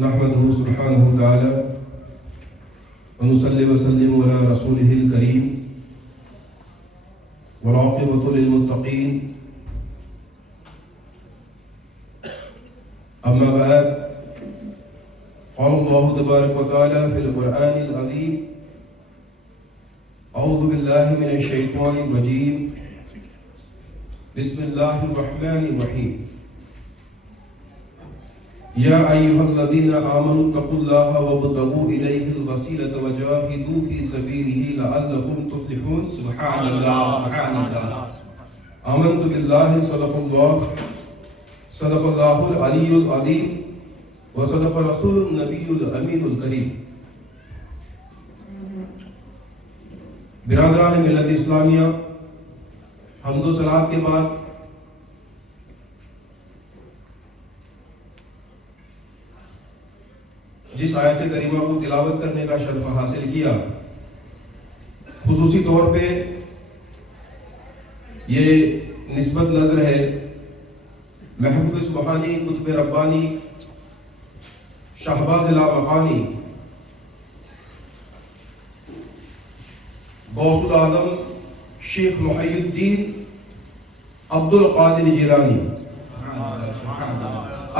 نحمده سبحانه وتعالى ونصلي وسلم على رسوله الكريم والعاقبة للمتقين أما بعد قال الله تبارك وتعالى في القرآن العظيم أعوذ بالله من الشيطان الرجيم بسم الله الرحمن الرحيم يا أيها الذين آمنوا اتقوا الله وابتغوا إليه الوسيلة وجاهدوا في سبيله لعلكم تفلحون سبحان الله سبحان الله آمنت بالله صدق الله العلي العظيم وصدق رسول النبي الأمين الكريم. برادران ملت اسلامیہ، حمد و صلات کے بعد جس آیت کریمہ کو تلاوت کرنے کا شرف حاصل کیا، خصوصی طور پہ یہ نسبت نظر ہے محبوب سبحانی، قطب ربانی، شہباز لامکانی، غوث العظم شیخ محی الدین عبد القادر جیلانی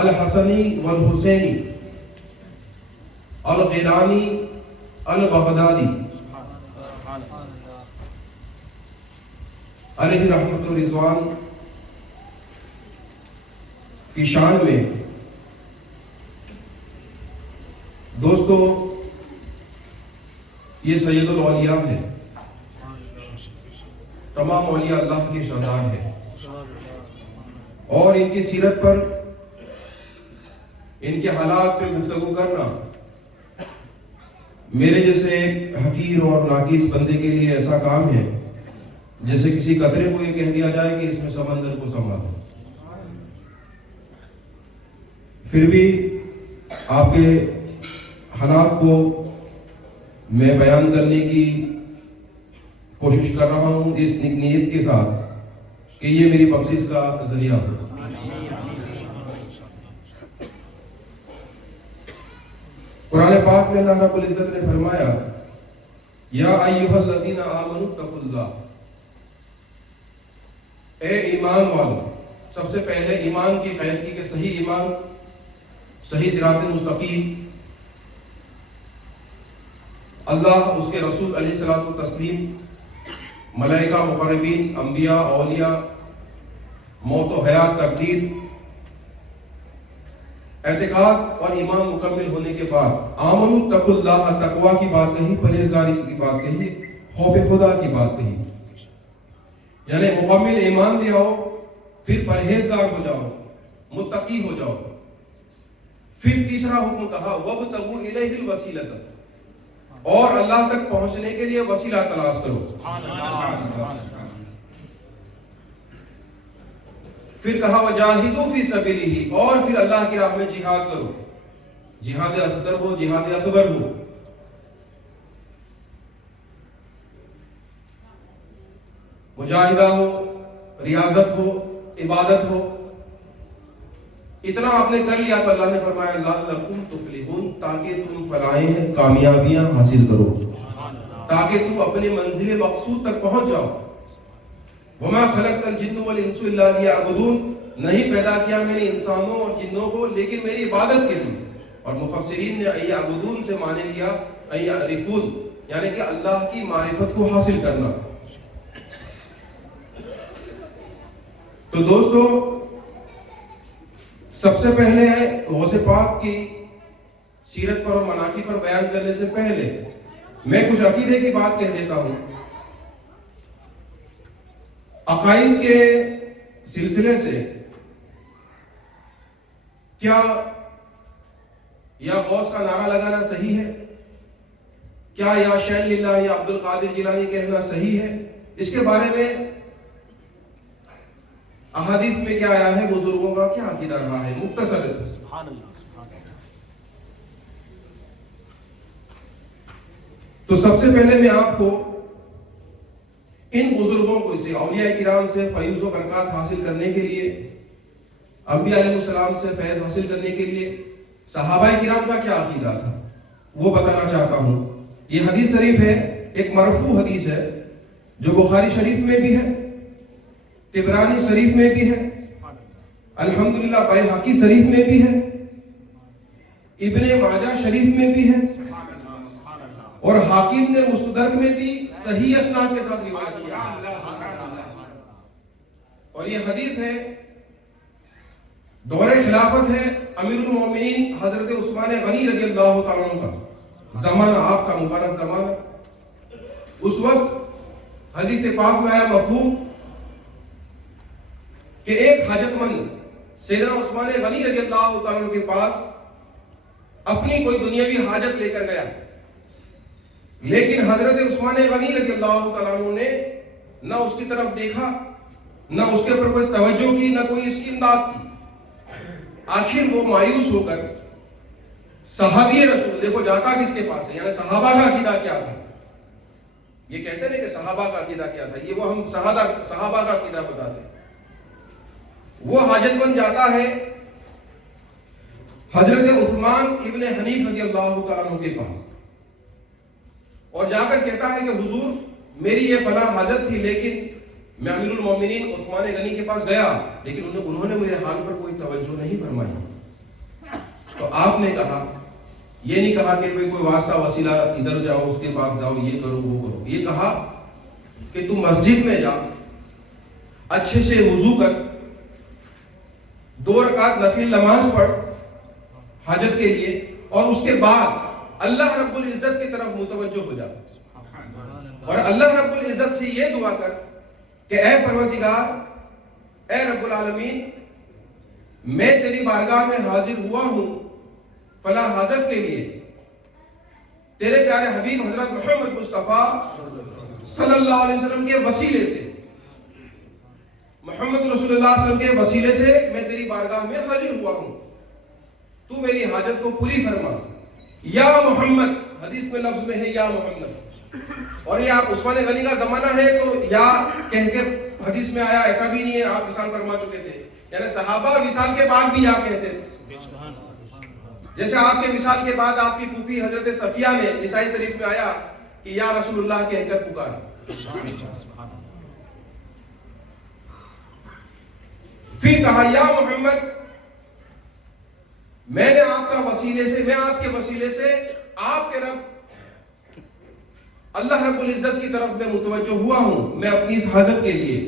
الحسنی والحسینی الغیلانی البغدادی علیہ رحمت و رضوان کی شان میں دوستو یہ سید الاولیاء ہے، تمام اولیاء اللہ کے سردار ہے، اور ان کی سیرت پر، ان کے حالات پہ گفتگو کرنا میرے جیسے ایک حقیر اور ناقص بندے کے لیے ایسا کام ہے جیسے کسی قطرے کو یہ کہہ دیا جائے کہ اس میں سمندر کو سنبھالو۔ پھر بھی آپ کے حالات کو میں بیان کرنے کی کوشش کر رہا ہوں اس نیت کے ساتھ کہ یہ میری بخشش کا ذریعہ ہو۔ قرآن پاک میں اللہ رب العزت نے فرمایا یا ایھا الذین آمنوا اتقوا اللہ، اے ایمان والو۔ سب سے پہلے ایمان کی قید کی کہ صحیح ایمان، صحیح صراط مستقیم، اللہ، اس کے رسول علیہ الصلوۃ والتسلیم، ملائکہ مقربین، انبیاء، اولیاء، موت و حیات، تقدیر، اعتقاد اور ایمان مکمل ہونے کے بعد آمنوا اتقوا اللہ، تقوی کی بات کہی، پرہیزگاری کی بات کہی، خوف خدا کی بات کہی، یعنی مکمل ایمان لے آؤ، پھر پرہیزگار ہو جاؤ، متقی ہو جاؤ۔ پھر تیسرا حکم کہا وابتغوا الیہ الوسیلۃ، اور اللہ تک پہنچنے کے لیے وسیلہ تلاش کرو۔ پھر کہا وجاہدوا فی سبیلہ، اور پھر اللہ کی راہ میں جہاد کرو، جہاد اصغر ہو، جہاد اکبر ہو۔ مجاہدہ ہو، ریاضت ہو، عبادت ہو، اتنا آپ نے کر لیا تو اللہ نے فرمایا لعلکم تفلحون، تاکہ تم فلاحیں، کامیابیاں حاصل کرو، تاکہ تم اپنے منزل مقصود تک پہنچ جاؤ۔ وما خلقت الجن والانس الا لیعبدون، نہیں پیدا کیا میں نے انسانوں اور جنوں کو لیکن میری عبادت کے لیے۔ اور مفسرین نے یعبدون سے معنی لیا یعرفون، یعنی کہ اللہ کی معرفت کو حاصل کرنا۔ تو دوستو، سب سے پہلے غوث پاک کی سیرت پر اور مناقب پر بیان کرنے سے پہلے میں کچھ عقیدے کی بات کہہ دیتا ہوں۔ عقائد کے سلسلے سے کیا یا غوث کا نعرہ لگانا صحیح ہے؟ کیا یا شین للہ یا عبد القادر جیلانی کہنا صحیح ہے؟ اس کے بارے میں احادیث میں کیا آیا ہے، بزرگوں کا کیا عقیدہ رہا ہے، مختصر ہے۔ تو سب سے پہلے میں آپ کو ان بزرگوں کو، اسے اولیاء کرام سے فیض و برکات حاصل کرنے کے لیے، انبیاء علیہ السلام سے فیض حاصل کرنے کے لیے صحابہ کرام کا کیا عقیدہ تھا وہ بتانا چاہتا ہوں. یہ حدیث شریف ہے، ایک مرفوع حدیث ہے جو بخاری شریف میں بھی ہے، طبرانی شریف میں بھی ہے، الحمدللہ بیہقی شریف میں بھی ہے، ابن ماجہ شریف میں بھی ہے، اور حاکم نے مستدرک میں بھی صحیح اسناد کے ساتھ روایت کیا. اور یہ حدیث ہے، دور خلافت ہے امیر المومنین حضرت عثمان غنی رضی اللہ تعالیٰ عنہ کا زمانہ، آپ کا مبارک زمانہ. اس وقت حدیث پاک میں آیا مفہوم کہ ایک حاجت مند سیدنا عثمان غنی رضی اللہ تعالیٰ عنہ کے پاس اپنی کوئی دنیاوی حاجت لے کر گیا، لیکن حضرت عثمان غنی رضی اللہ تعالیٰ عنہ نے نہ اس کی طرف دیکھا، نہ اس کے اوپر کوئی توجہ کی، نہ کوئی اس کی امداد کی. آخر وہ مایوس ہو کر صحابی رسول، دیکھو جاتا کس کے پاس ہے، یعنی صحابہ کا عقیدہ کیا تھا. یہ کہتے ہیں کہ صحابہ کا عقیدہ کیا تھا، یہ وہ ہم صحابہ کا عقیدہ بتاتے ہیں. وہ حاجت مند جاتا ہے حضرت عثمان ابن حنیف رضی اللہ تعالیٰ عنہ کے پاس، اور جا کر کہتا ہے کہ حضور میری یہ فلاں حاجت تھی، لیکن میں امیر المومنین عثمان غنی کے پاس گیا، لیکن انہوں نے میرے حال پر کوئی توجہ نہیں فرمائی. تو آپ نے کہا، یہ نہیں کہا کہ کوئی واسطہ وسیلہ ادھر جاؤ اس کے پاس جاؤ یہ کرو وہ کرو، یہ کہا کہ تم مسجد میں جا، اچھے سے وضو کر، 2 رکعت نفل نماز پڑھ حاجت کے لیے، اور اس کے بعد اللہ رب العزت کی طرف متوجہ ہو جا، اور اللہ رب العزت سے یہ دعا کر کہ اے پروردگار، اے رب العالمین، میں تیری بارگاہ میں حاضر ہوا ہوں فلاں حاجت کے لیے، تیرے پیارے حبیب حضرت محمد مصطفیٰ صلی اللہ علیہ وسلم کے وسیلے سے، محمد رسول اللہ صلی اللہ علیہ وسلم کے وسیلے سے میں تیری بارگاہ میں حاضر ہوا ہوں، تو میری حاجت کو پوری فرما. یا محمد، حدیث میں لفظ میں ہے یا محمد، اور یہ آپ عثمان غنی کا زمانہ ہے تو یا کہہ کے حدیث میں آیا، ایسا بھی نہیں ہے آپ وصال فرما چکے تھے، یعنی صحابہ وصال کے بعد بھی یا کہتے تھے. جیسے آپ کے وصال کے بعد آپ کی پھوپھی حضرت صفیہ نے نسائی شریف میں آیا کہ یا رسول اللہ کہہ کر پکارا. پھر کہا یا محمد، میں نے آپ کا وسیلے سے، میں آپ کے وسیلے سے آپ کے رب اللہ رب العزت کی طرف میں متوجہ ہوا ہوں، میں اپنی اس حاجت کے لیے.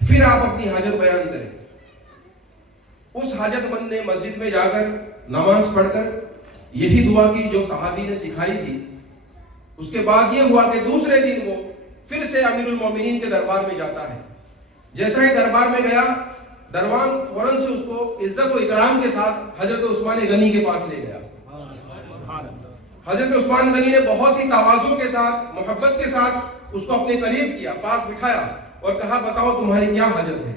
پھر آپ اپنی حاجت بیان کریں. اس حاجت مند نے مسجد میں جا کر نماز پڑھ کر یہی دعا کی جو صحابی نے سکھائی تھی. اس کے بعد یہ ہوا کہ دوسرے دن وہ پھر سے امیر المومنین کے دربار میں جاتا ہے. جیسا ہی دربار میں گیا، دربان فوراً سے اس کو عزت و اکرام کے ساتھ حضرت عثمان غنی کے پاس لے گیا. حضرت عثمان غنی نے بہت ہی تواضع کے ساتھ، محبت کے ساتھ اس کو اپنے قریب کیا، پاس بٹھایا اور کہا بتاؤ تمہاری کیا حاجت ہے.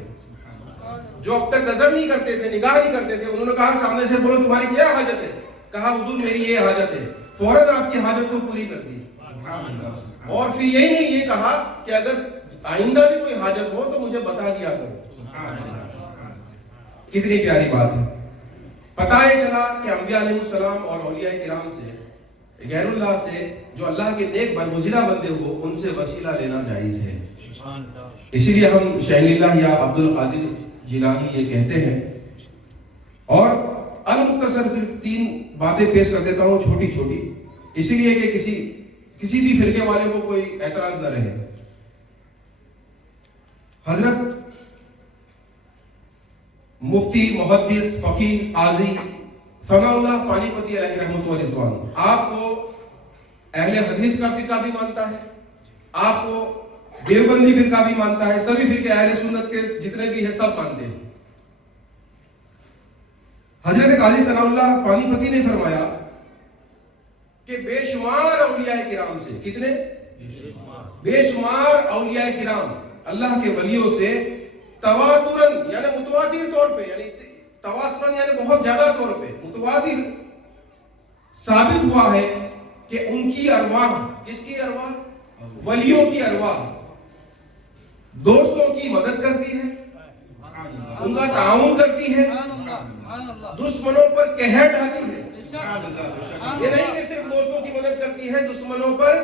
جو اب تک نظر نہیں کرتے تھے، نگاہ نہیں کرتے تھے، انہوں نے کہا سامنے سے بولو تمہاری کیا حاجت ہے. کہا حضور میری یہ حاجت ہے. فوراً آپ کی حاجت کو پوری کر دی. اور پھر یہی نہیں، یہ کہا کہ اگر آئندہ بھی کوئی حاجت ہو تو مجھے بتا دیا کرو. کتنی پیاری بات ہے. پتہ یہ چلا کہ انبیاء علیہ السلام اور اولیاء کرام سے، غیر اللہ سے، جو اللہ کے نیک برگزیدہ بندے ہو، ان سے وسیلہ لینا جائز ہے. اسی لیے ہم شیخ اللہ یا عبد القادر جیلانی یہ کہتے ہیں. اور المختصر صرف 3 باتیں پیش کر دیتا ہوں، چھوٹی چھوٹی، اسی لیے کہ کسی بھی فرقے والے کو کوئی اعتراض نہ رہے. حضرت مفتی محدث فقیہ قاضی ثناء اللہ پانی پتی علیہ رحمۃ و رضوان آپ کو اہل حدیث کا فرقہ بھی مانتا ہے، آپ کو دیوبندی فرقہ بھی مانتا ہے، سبھی فرقے اہل سنت کے جتنے بھی ہیں سب مانتے ہیں. حضرت قاضی ثناء اللہ پانی پتی نے فرمایا کہ بے شمار اولیاء کرام سے، کتنے؟ بے شمار اولیاء کرام اللہ کے ولیوں سے تواترن یعنی متواتر طور پہ، یعنی تواترن یعنی بہت زیادہ طور پہ متواتر ثابت ہوا ہے کہ ان کی ارواح، کس کی ارواح؟ ولیوں کی ارواح دوستوں کی مدد کرتی ہے، ان کا تعاون کرتی ہے، دشمنوں پر قہر ڈھاتی ہے۔ یہ نہیں کہ صرف دوستوں کی مدد کرتی ہے، دشمنوں پر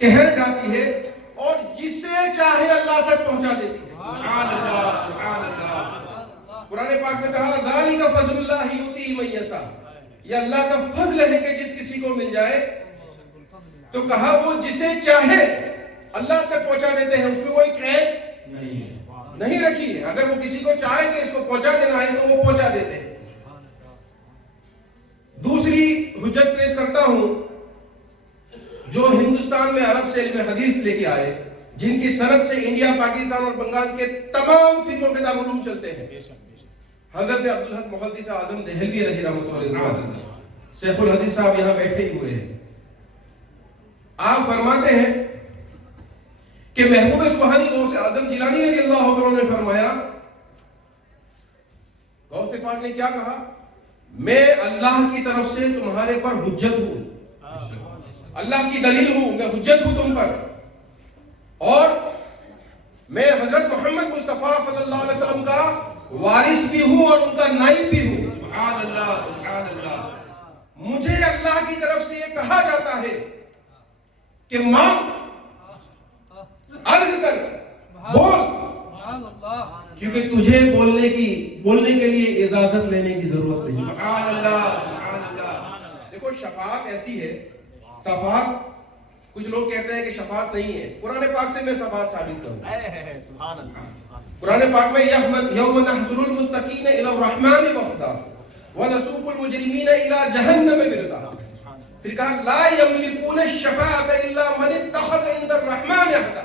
قہر ڈھاتی ہے، اور جسے چاہے اللہ تک پہنچا دیتی ہے۔ قرآن پاک میں کہا ذالک فضل اللہ یؤتیہ من یشاء، یہ اللہ کا فضل ہے کہ جس کسی کو مل جائے تو کہا وہ جسے چاہے اللہ تک پہنچا دیتے ہیں، اس میں کوئی قید نہیں رکھی ہے۔ اگر وہ کسی کو چاہے کہ اس کو پہنچا دینا ہے تو وہ پہنچا دیتے ہیں۔ دوسری حجت پیش کرتا ہوں، جو ہندوستان میں عرب سے علم حدیث لے کے آئے، جن کی سند سے انڈیا، پاکستان اور بنگال کے تمام فقہ کے علوم چلتے ہیں، حضرت عبدالحق محدث اعظم دہلوی علیہ رحمۃ اللہ، شیخ الحدیث صاحب یہاں بیٹھے ہی ہوئے ہیں۔ آپ فرماتے ہیں کہ محبوب سبحانی غوث اعظم جیلانی رضی اللہ عنہ نے فرمایا، غوث پاک نے کیا کہا؟ میں اللہ کی طرف سے تمہارے پر حجت ہوں، اللہ کی دلیل ہوں، میں حجت ہوں تم پر، اور میں حضرت محمد مصطفیٰ صلی اللہ علیہ وسلم کا وارث بھی ہوں اور ان کا نائب بھی ہوں۔ سبحان اللہ، سبحان اللہ۔ مجھے اللہ کی طرف سے یہ کہا جاتا ہے کہ مانگ، عرض کر، بول، کیونکہ تجھے بولنے کے لیے اجازت لینے کی ضرورت نہیں۔ سبحان اللہ، سبحان اللہ۔ دیکھو شفاعت ایسی ہے، شفاعت کچھ لوگ کہتے ہیں کہ شفاعت نہیں ہے، قرآن پاک سے میں شفاعت ثابت کروں۔ سبحان اللہ۔ قرآن پاک میں یوم نحشر المتقین الی الرحمن وفدا ونسوق المجرمین الی جہنم وردا، پھر کہا لا یملکون الشفاعۃ الا من اتخذ عند الرحمن عہدا۔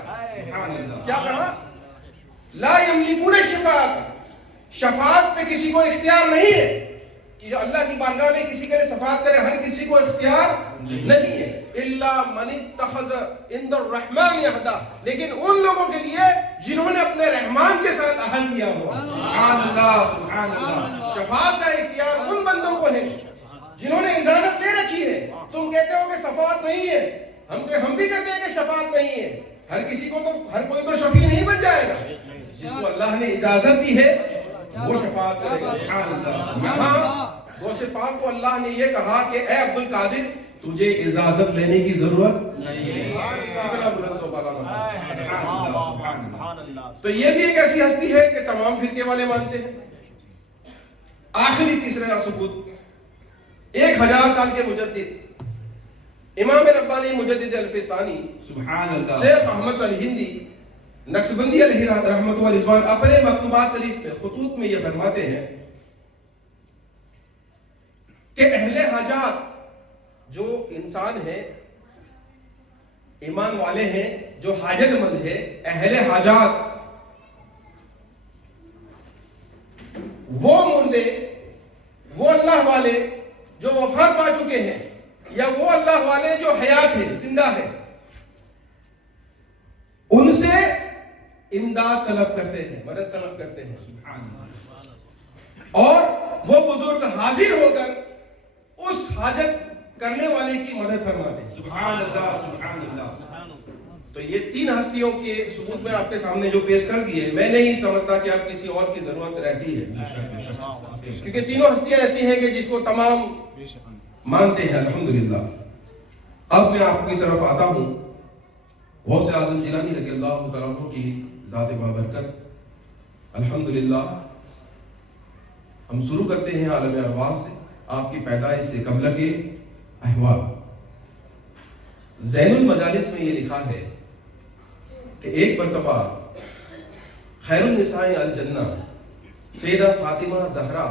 کیا کہا؟ لا یملکون الشفاعۃ، شفاعت پہ کسی کو اختیار نہیں ہے کہ اللہ کی بارگاہ میں کسی کے لیے شفاعت کرے، ہر کسی کو اختیار نہیں ہے، الا من اتخذ عند الرحمن عہدا، لیکن ان لوگوں کے لیے جنہوں نے اپنے رحمان کے ساتھ عہد کیا ہوا۔ سبحان اللہ، سبحان اللہ۔ شفاعت کا اختیار ان بندوں کو ہے جنہوں نے اجازت لے رکھی ہے۔ تم کہتے ہو کہ شفاعت نہیں ہے، ہم بھی کہتے ہیں کہ شفاعت نہیں ہے۔ ہر کسی کو تو، ہر کوئی تو شفیع نہیں بن جائے گا، جس کو اللہ نے اجازت دی ہے وہ شفاعت کرے گا۔ سبحان اللہ۔ یہاں غوث پاک کو اللہ نے یہ کہا کہ اے عبد القادر تجھے اجازت لینے کی ضرورت نہیں۔ اتنا بلند و بالا مقام۔ تو یہ بھی ایک ایسی ہستی ہے کہ تمام فرقے والے مانتے ہیں۔ آخری تیسرا ثبوت، 1000 سال کے مجدد امام ربانی مجدد الف ثانی شیخ احمد الہندی نقشبندی علیہ رحمۃ و رضوان اپنے مکتوبات شریف میں خطوط میں یہ فرماتے ہیں کہ اہل حاجات جو انسان ہیں، ایمان والے ہیں، جو حاجت مند ہے، اہل حاجات، وہ مردے، وہ اللہ والے جو وفات پا چکے ہیں، یا وہ اللہ والے جو حیات ہیں، زندہ ہیں، ان سے امداد طلب کرتے ہیں، مدد طلب کرتے ہیں، اور وہ بزرگ حاضر ہو کر اس حاجت کرنے والے کی مدد فرماتے ہیں۔ سبحان اللہ، سبحان اللہ۔ تو یہ 3 ہستیوں کے ثبوت میں آپ کے سامنے جو پیش کر دیے، میں نہیں سمجھتا کہ آپ کسی اور کی ضرورت رہتی ہے، کیونکہ تینوں ہستیاں ایسی ہیں کہ جس کو تمام مانتے ہیں الحمدللہ۔ اب میں آپ کی طرف آتا ہوں، غوث اعظم جیلانی رضی اللہ تعالیٰ عنہ کی ذات بابرکت۔ الحمدللہ ہم شروع کرتے ہیں عالم ارواح سے، آپ کی پیدائش سے قبل کے احوال۔ زین المجالس میں یہ لکھا ہے کہ ایک مرتبہ خیر النساء الجنہ سیدہ فاطمہ زہرا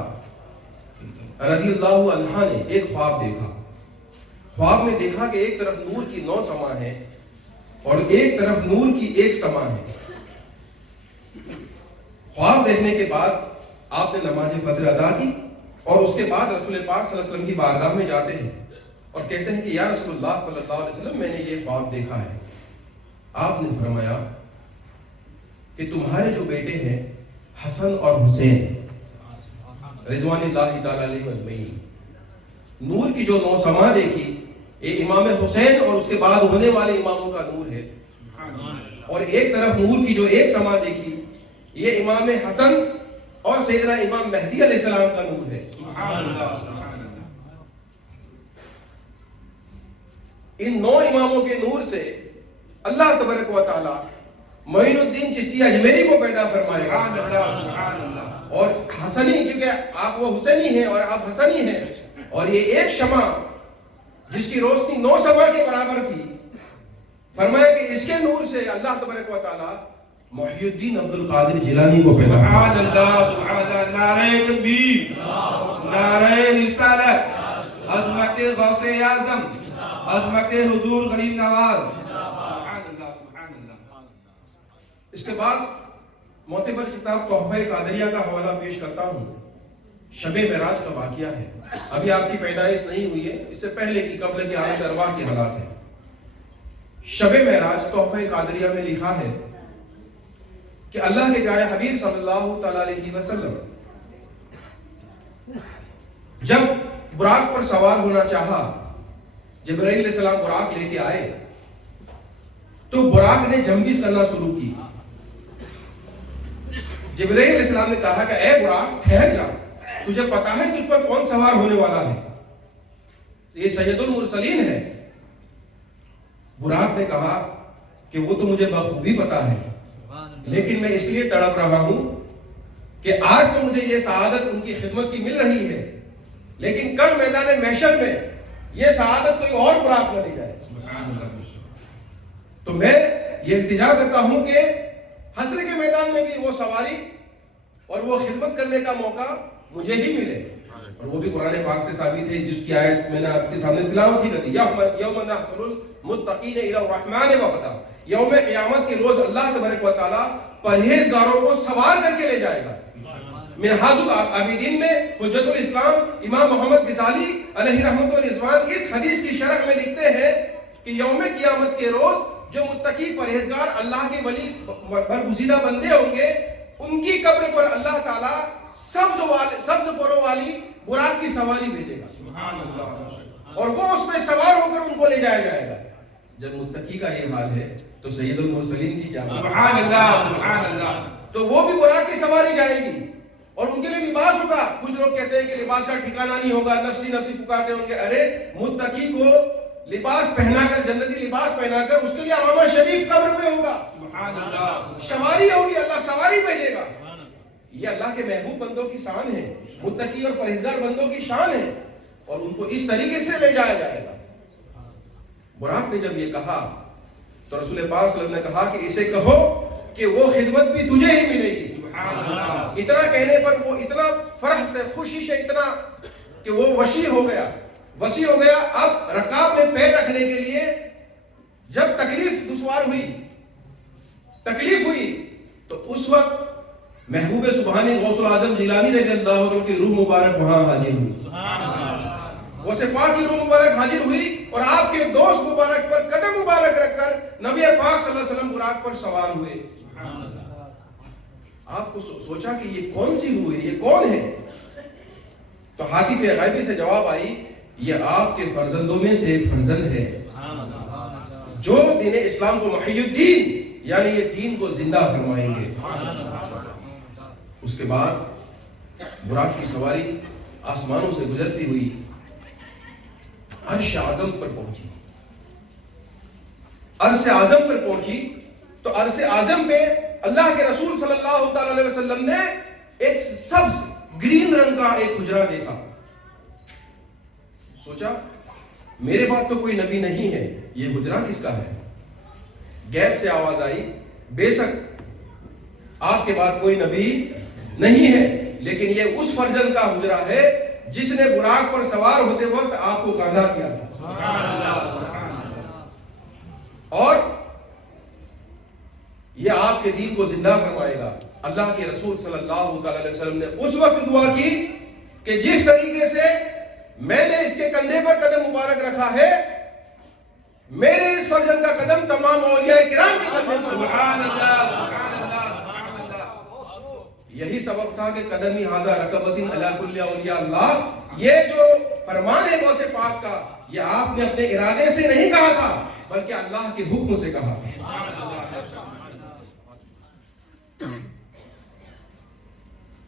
رضی اللہ عنہا نے ایک خواب دیکھا۔ خواب میں دیکھا کہ ایک طرف نور کی 9 سما ہے اور ایک طرف نور کی 1 سما ہے۔ خواب دیکھنے کے بعد آپ نے نماز فجر ادا کی اور اس کے بعد رسول پاک صلی اللہ علیہ وسلم کی بارگاہ میں جاتے ہیں اور کہتے ہیں کہ یا رسول اللہ صلی اللہ علیہ وسلم، میں نے یہ خواب دیکھا ہے۔ آپ نے فرمایا کہ تمہارے جو بیٹے ہیں حسن اور حسین رضوان اللہ تعالی علیہ اجمعین، نور کی جو 9 سما دیکھی، یہ امام حسین اور اس کے بعد ہونے والے اماموں کا نور ہے، اور ایک طرف نور کی جو 1 سما دیکھی، یہ امام حسن اور سیدنا امام مہدی علیہ السلام کا نور ہے. ان 9 اماموں کے نور سے اللہ تبارک و تعالی معین الدین چشتی اجمیری کو پیدا فرمائے. اور حسنی، کیونکہ آپ وہ حسینی ہیں اور آپ حسنی ہیں، اور یہ ایک شمع جس کی روشنی 9 سما کے برابر تھی، فرمایا کہ اس کے نور سے اللہ تبارک و تعالی محی الدین عبد القادر جیلانی کو پیدا فرمایا. سبحان اللہ، سبحان اللہ، نعرہ تکبیر، نعرہ رسالت، عظمت غوث اعظم، عظمت حضور غریب نواز. سبحان اللہ، سبحان اللہ. اس کے بعد معتبر کتاب تحفہ قادریہ کا حوالہ پیش کرتا ہوں. شب معراج کا واقعہ ہے. ابھی آپ کی پیدائش نہیں ہوئی ہے، اس سے پہلے کی قبل کے عالم ارواح کے حالات ہیں. شب معراج تحفہ قادریہ میں لکھا ہے کہ اللہ کے پیارے حبیب صلی اللہ تعالی علیہ وسلم جب براق پر سوار ہونا چاہا، جبرائیل علیہ السلام براق لے کے آئے تو براق نے جنبش کرنا شروع کی. جبرائیل علیہ السلام نے کہا کہ اے براق ٹھہر جا، تجھے پتا ہے تجھ پر کون سوار ہونے والا ہے؟ یہ سید المرسلین ہے. براق نے کہا کہ وہ تو مجھے بخوبی پتا ہے، لیکن میں اس لیے تڑپ رہا ہوں کہ آج تو مجھے یہ سعادت ان کی خدمت کی مل رہی ہے، لیکن کل میدان محشر میں یہ سعادت کوئی اور براق نہ لے جائے. تو میں یہ التجا کرتا ہوں کہ حشر کے میدان میں بھی وہ سواری اور وہ خدمت کرنے کا موقع مجھے ہی ملے. اور وہ بھی قرآن پاک سے ثابت ہے، جس کی آیت میں نے آپ کے سامنے تلاوت ہی کر دی. یوم نحشر المتقین الی الرحمن وفدا. یوم قیامت کے روز اللہ تبارک و تعالی پرہیزگاروں کو سوار کر کے لے جائے گا. منہاج العابدین میں حجت الاسلام امام محمد غزالی علیہ رحمۃ الرضوان اس حدیث کی شرح میں لکھتے ہیں کہ یوم قیامت کے روز جو متقی پرہیزگار اللہ کے ولی برگزیدہ بندے ہوں گے، ان کی قبر پر اللہ تعالیٰ سبز پروں والی براق کی سواری بھیجے گا، اور وہ اس میں سوار ہو کر ان کو لے جایا جائے گا. جب متقی کا یہ حال ہے تو سید المرسلین کی کیا؟ سبحان اللہ، سبحان اللہ. تو وہ بھی براق کی سواری جائے گی اور ان کے لیے لباس ہوگا. کچھ لوگ کہتے ہیں کہ لباس کا ٹھکانہ نہیں ہوگا، نفسی نفسی پکارتے ہوں گے. ارے متقی کو لباس پہنا کر، جنتی لباس پہنا کر، اس کے لیے امامہ شریف قبر پہ ہوگا. سبحان اللہ. سواری ہوگی، اللہ سواری بھیجے گا. یہ اللہ کے محبوب بندوں کی شان ہے، متقی اور پرہیزگار بندوں کی شان ہے، اور ان کو اس طریقے سے لے جایا جائے گا. براق نے جب یہ کہا تو رسول پاک صلی اللہ علیہ وسلم نے کہا کہ اسے کہو کہ وہ خدمت بھی تجھے ہی ملے گی. اتنا کہنے پر وہ اتنا فرح سے، خوشی سے اتنا کہ وہ وسیع ہو گیا. اب رکاب میں پیر رکھنے کے لیے جب تکلیف دشوار ہوئی، تکلیف ہوئی، تو اس وقت محبوب سبحانی غوث الاعظم جیلانی رضی اللہ عنہ کی روح مبارک وہاں حاضر ہوئی. غوث پاک کی روح مبارک حاضر ہوئی اور آپ کے دوست مبارک پر قدم مبارک رکھ کر نبی پاک صلی اللہ علیہ وسلم براق پر سوار ہوئے. آپ کو سوچا کہ یہ کون سی روح ہے، یہ کون ہے؟ تو حاتف غیبی سے جواب آئی، یہ آپ کے فرزندوں میں سے ایک فرزند ہے جو دین اسلام کو محی الدین، یعنی یہ دین کو زندہ فرمائیں گے. اس کے بعد براق کی سواری آسمانوں سے گزرتی ہوئی عرش اعظم پر پہنچی. عرش اعظم پر پہنچی تو عرش اعظم پہ اللہ کے رسول صلی اللہ تعالی علیہ وسلم نے ایک سبز گرین رنگ کا ایک حجرہ دیکھا. سوچا میرے بعد تو کوئی نبی نہیں ہے، یہ حجرہ کس کا ہے؟ غیب سے آواز آئی، بے شک آپ کے بعد کوئی نبی نہیں ہے، لیکن یہ اس فرزند کا حجرہ ہے جس نے براق پر سوار ہوتے وقت آپ کو کاندھا کیا تھا. اور یہ آپ کے دین کو زندہ فرمائے گا. اللہ کے رسول صلی اللہ تعالی علیہ وسلم نے اس وقت دعا کی کہ جس طریقے سے میں نے اس کے کندھے پر قدم مبارک رکھا ہے، میرے اس فرزند کا قدم تمام اولیاء کرام کے قدموں پر. سبحان اللہ، سبحان اللہ، سبحان اللہ. یہی سبب تھا کہ قدمی ھذا رکبۃ علی کل اولیاء اللہ، یہ جو فرمان ہے غوث پاک کا، یہ آپ نے اپنے ارادے سے نہیں کہا تھا بلکہ اللہ کے حکم سے کہا.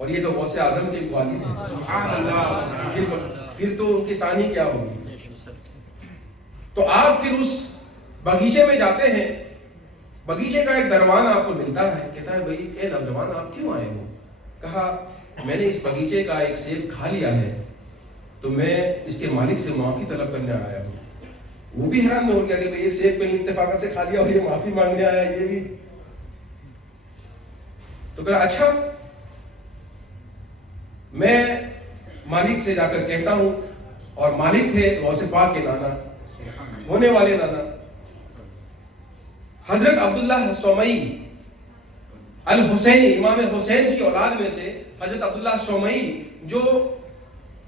اور یہ تو غوث اعظم کے والد ہیں، سبحان اللہ، پھر تو ان کی ثانی کیا ہوگی؟ تو آپ پھر اس بغیچے میں جاتے ہیں، بغیچے کا ایک دربان آپ کو ملتا ہے، کہتا ہے بھائی اے نوجوان آپ کیوں آئے ہو؟ کہا میں نے اس بغیچے کا ایک سیب کھا لیا ہے تو میں اس کے مالک سے معافی طلب کرنے آیا ہوں۔ وہ بھی حیران میں ہو گیا کہ بھائی ایک سیب کہیں اتفاق سے کھا لیا اور یہ معافی مانگنے آیا، یہ بھی۔ تو کہا اچھا میں مالک سے جا کر کہتا ہوں، اور مالک تھے غوث پاک کے نانا، ہونے والے نانا حضرت عبداللہ سومئی الحسینی، امام حسین کی اولاد میں سے حضرت عبداللہ سومئی، جو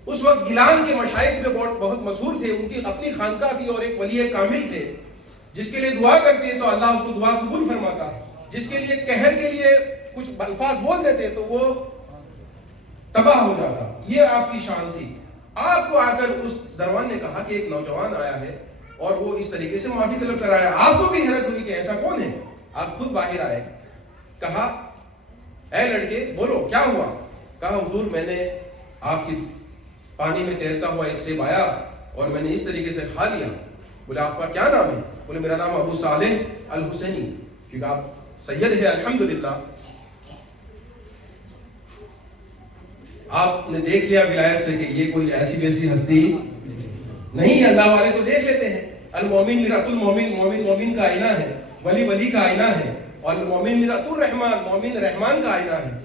اس وقت گیلان کے مشائخ میں بہت مشہور تھے، ان کی اپنی خانقاہ تھی اور ایک ولی کامل تھے، جس کے لیے دعا کرتے تو اللہ اس کو دعا قبول فرماتا، جس کے لیے قہر کے لیے کچھ الفاظ بول دیتے تو وہ تباہ ہو جاتا۔ یہ آپ کی شان تھی۔ آپ کو آ کر اس دربان نے کہا کہ ایک نوجوان آیا ہے اور وہ اس طریقے سے معافی طلب کر رہا ہے۔ آپ کو بھی حیرت ہوئی کہ ایسا کون ہے؟ آپ خود باہر آئے، کہا اے لڑکے بولو کیا ہوا؟ کہا حضور میں نے آپ کی پانی میں تیرتا ہوا ایک سیب آیا اور میں نے اس طریقے سے کھا لیا۔ بولے آپ کا کیا نام ہے؟ بولے میرا نام ابو صالح الحسینی، کیونکہ آپ سید ہے الحمدللہ۔ آپ نے دیکھ لیا ولایت سے کہ یہ کوئی ایسی ویسی ہستی نہیں ہے، اللہ والے تو دیکھ لیتے ہیں۔ المومن مرآت المومن، مومن مومن کا آئینہ ہے، ولی ولی کا آئینہ ہے، اور المومن مرآت الرحمن، مومن رحمان کا آئینہ ہے۔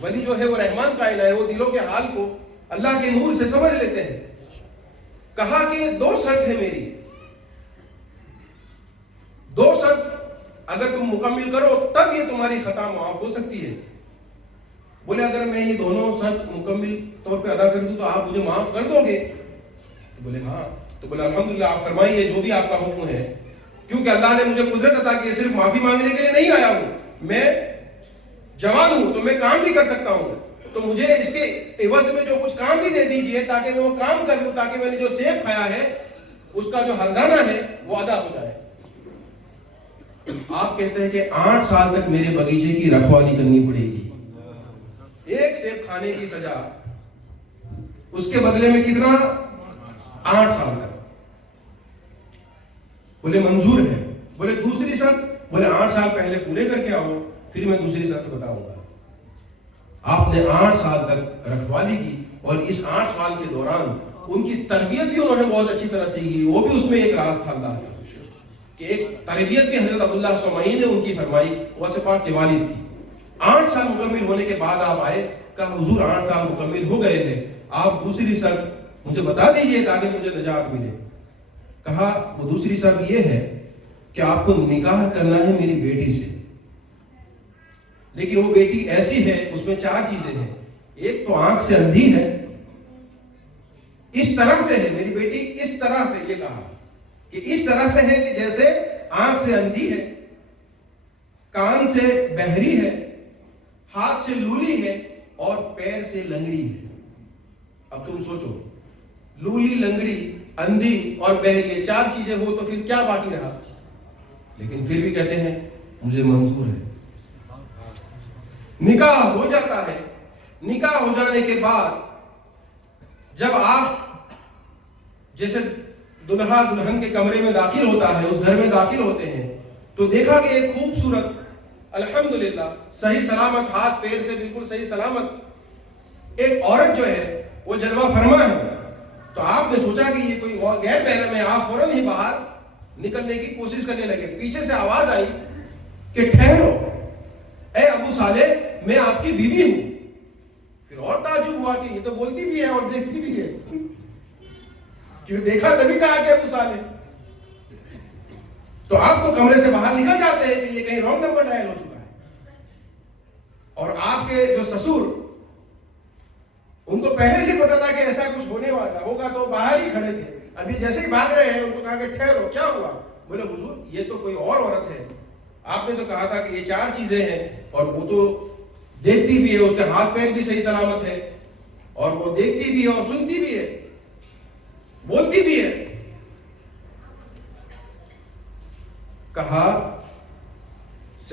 ولی جو ہے وہ رحمان کا آئینہ ہے، وہ دلوں کے حال کو اللہ کے نور سے سمجھ لیتے ہیں۔ کہا کہ 2 شرط ہے میری، 2 شرط اگر تم مکمل کرو تب یہ تمہاری خطا معاف ہو سکتی ہے۔ بولے اگر میں یہ دونوں شرط مکمل طور پہ ادا کر دوں تو آپ مجھے معاف کر دو گے؟ تو بولے ہاں۔ تو بولے الحمدللہ آپ فرمائیے جو بھی آپ کا حکم ہے، کیونکہ اللہ نے مجھے قدرت عطا کی ہے، صرف معافی مانگنے کے لیے نہیں آیا ہوں، میں جوان ہوں تو میں کام بھی کر سکتا ہوں، تو مجھے اس کے عوض میں جو کچھ کام بھی دے دیجئے تاکہ میں وہ کام کر لوں، تاکہ میں نے جو سیب کھایا ہے اس کا جو ہرزانہ ہے وہ ادا ہو جائے۔ آپ کہتے ہیں کہ 8 سال تک میرے بغیچے کی رکھوالی کرنی پڑے گی، ایک سیب کھانے کی سزا، اس کے بدلے میں کتنا؟ 8 سال تک۔ بولے منظور ہے۔ بولے دوسری شرط؟ بولے 8 سال پہلے پورے کر کے آؤ پھر میں دوسری شرط بتاؤں گا۔ آپ نے 8 سال تک رکھوالی کی، اور اس 8 سال کے دوران ان کی تربیت بھی انہوں نے بہت اچھی طرح سے کی۔ وہ بھی اس میں ایک راز تھا اللہ کا کہ ایک تربیت بھی حضرت عبداللہ سومئی نے ان کی فرمائی، غوث پاک کے والد کی۔ 8 سال مکمل ہونے کے بعد آپ آئے، کہا حضور 8 سال مکمل ہو گئے ہیں، آپ دوسری شرط مجھے بتا دیجئے تاکہ مجھے نجات ملے۔ کہا وہ دوسری شرط یہ ہے کہ آپ کو نکاح کرنا ہے میری بیٹی سے، لیکن وہ بیٹی ایسی ہے، اس میں 4 چیزیں ہیں۔ ایک تو آنکھ سے اندھی ہے، اس طرح سے ہے میری بیٹی، اس طرح سے، یہ کہا کہ اس طرح سے ہے کہ جیسے آنکھ سے اندھی ہے، کان سے بہری ہے، ہاتھ سے لولی ہے، اور پیر سے لنگڑی ہے۔ اب تم سوچو، لولی، لنگڑی، اندھی اور بہری، یہ 4 چیزیں ہو تو پھر کیا باقی رہا؟ لیکن پھر بھی کہتے ہیں مجھے منظور ہے۔ نکاح ہو جاتا ہے۔ نکاح ہو جانے کے بعد جب آپ جیسے دلہا دلہن کے کمرے میں داخل ہوتا ہے، اس گھر میں داخل ہوتے ہیں، تو دیکھا کہ ایک خوبصورت الحمدللہ صحیح سلامت، ہاتھ پیر سے بالکل صحیح سلامت ایک عورت جو ہے وہ جلوہ فرما ہے۔ تو آپ نے سوچا کہ یہ کوئی غیر محرم ہے، آپ فوراً ہی باہر نکلنے کی کوشش کرنے لگے۔ پیچھے سے آواز آئی کہ ٹھہرو اے ابو صالح، میں آپ کی بیوی ہوں۔ پھر اور تعجب ہوا کہ یہ تو بولتی بھی ہے اور دیکھتی بھی ہے، کیوں دیکھا تبھی کہا کہ ابو صالح۔ تو آپ تو کمرے سے باہر نکل جاتے ہیں کہ یہ کہیں رانگ نمبر ڈائل ہو چکا ہے۔ اور آپ کے جو سسر، ان کو پہلے سے پتا تھا کہ ایسا کچھ ہونے والا ہوگا، تو باہر ہی کھڑے تھے۔ ابھی جیسے ہی بھاگ رہے ہیں، ان کو کہا کہ ٹھہرو، کیا ہوا؟ بولے حضور یہ تو کوئی اور عورت ہے، آپ نے تو کہا تھا کہ یہ 4 چیزیں ہیں، اور وہ تو دیکھتی بھی ہے، اس کے ہاتھ پیر بھی صحیح سلامت ہے، اور وہ دیکھتی بھی ہے اور سنتی بھی ہے، بولتی بھی ہے۔ کہا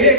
1,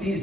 30।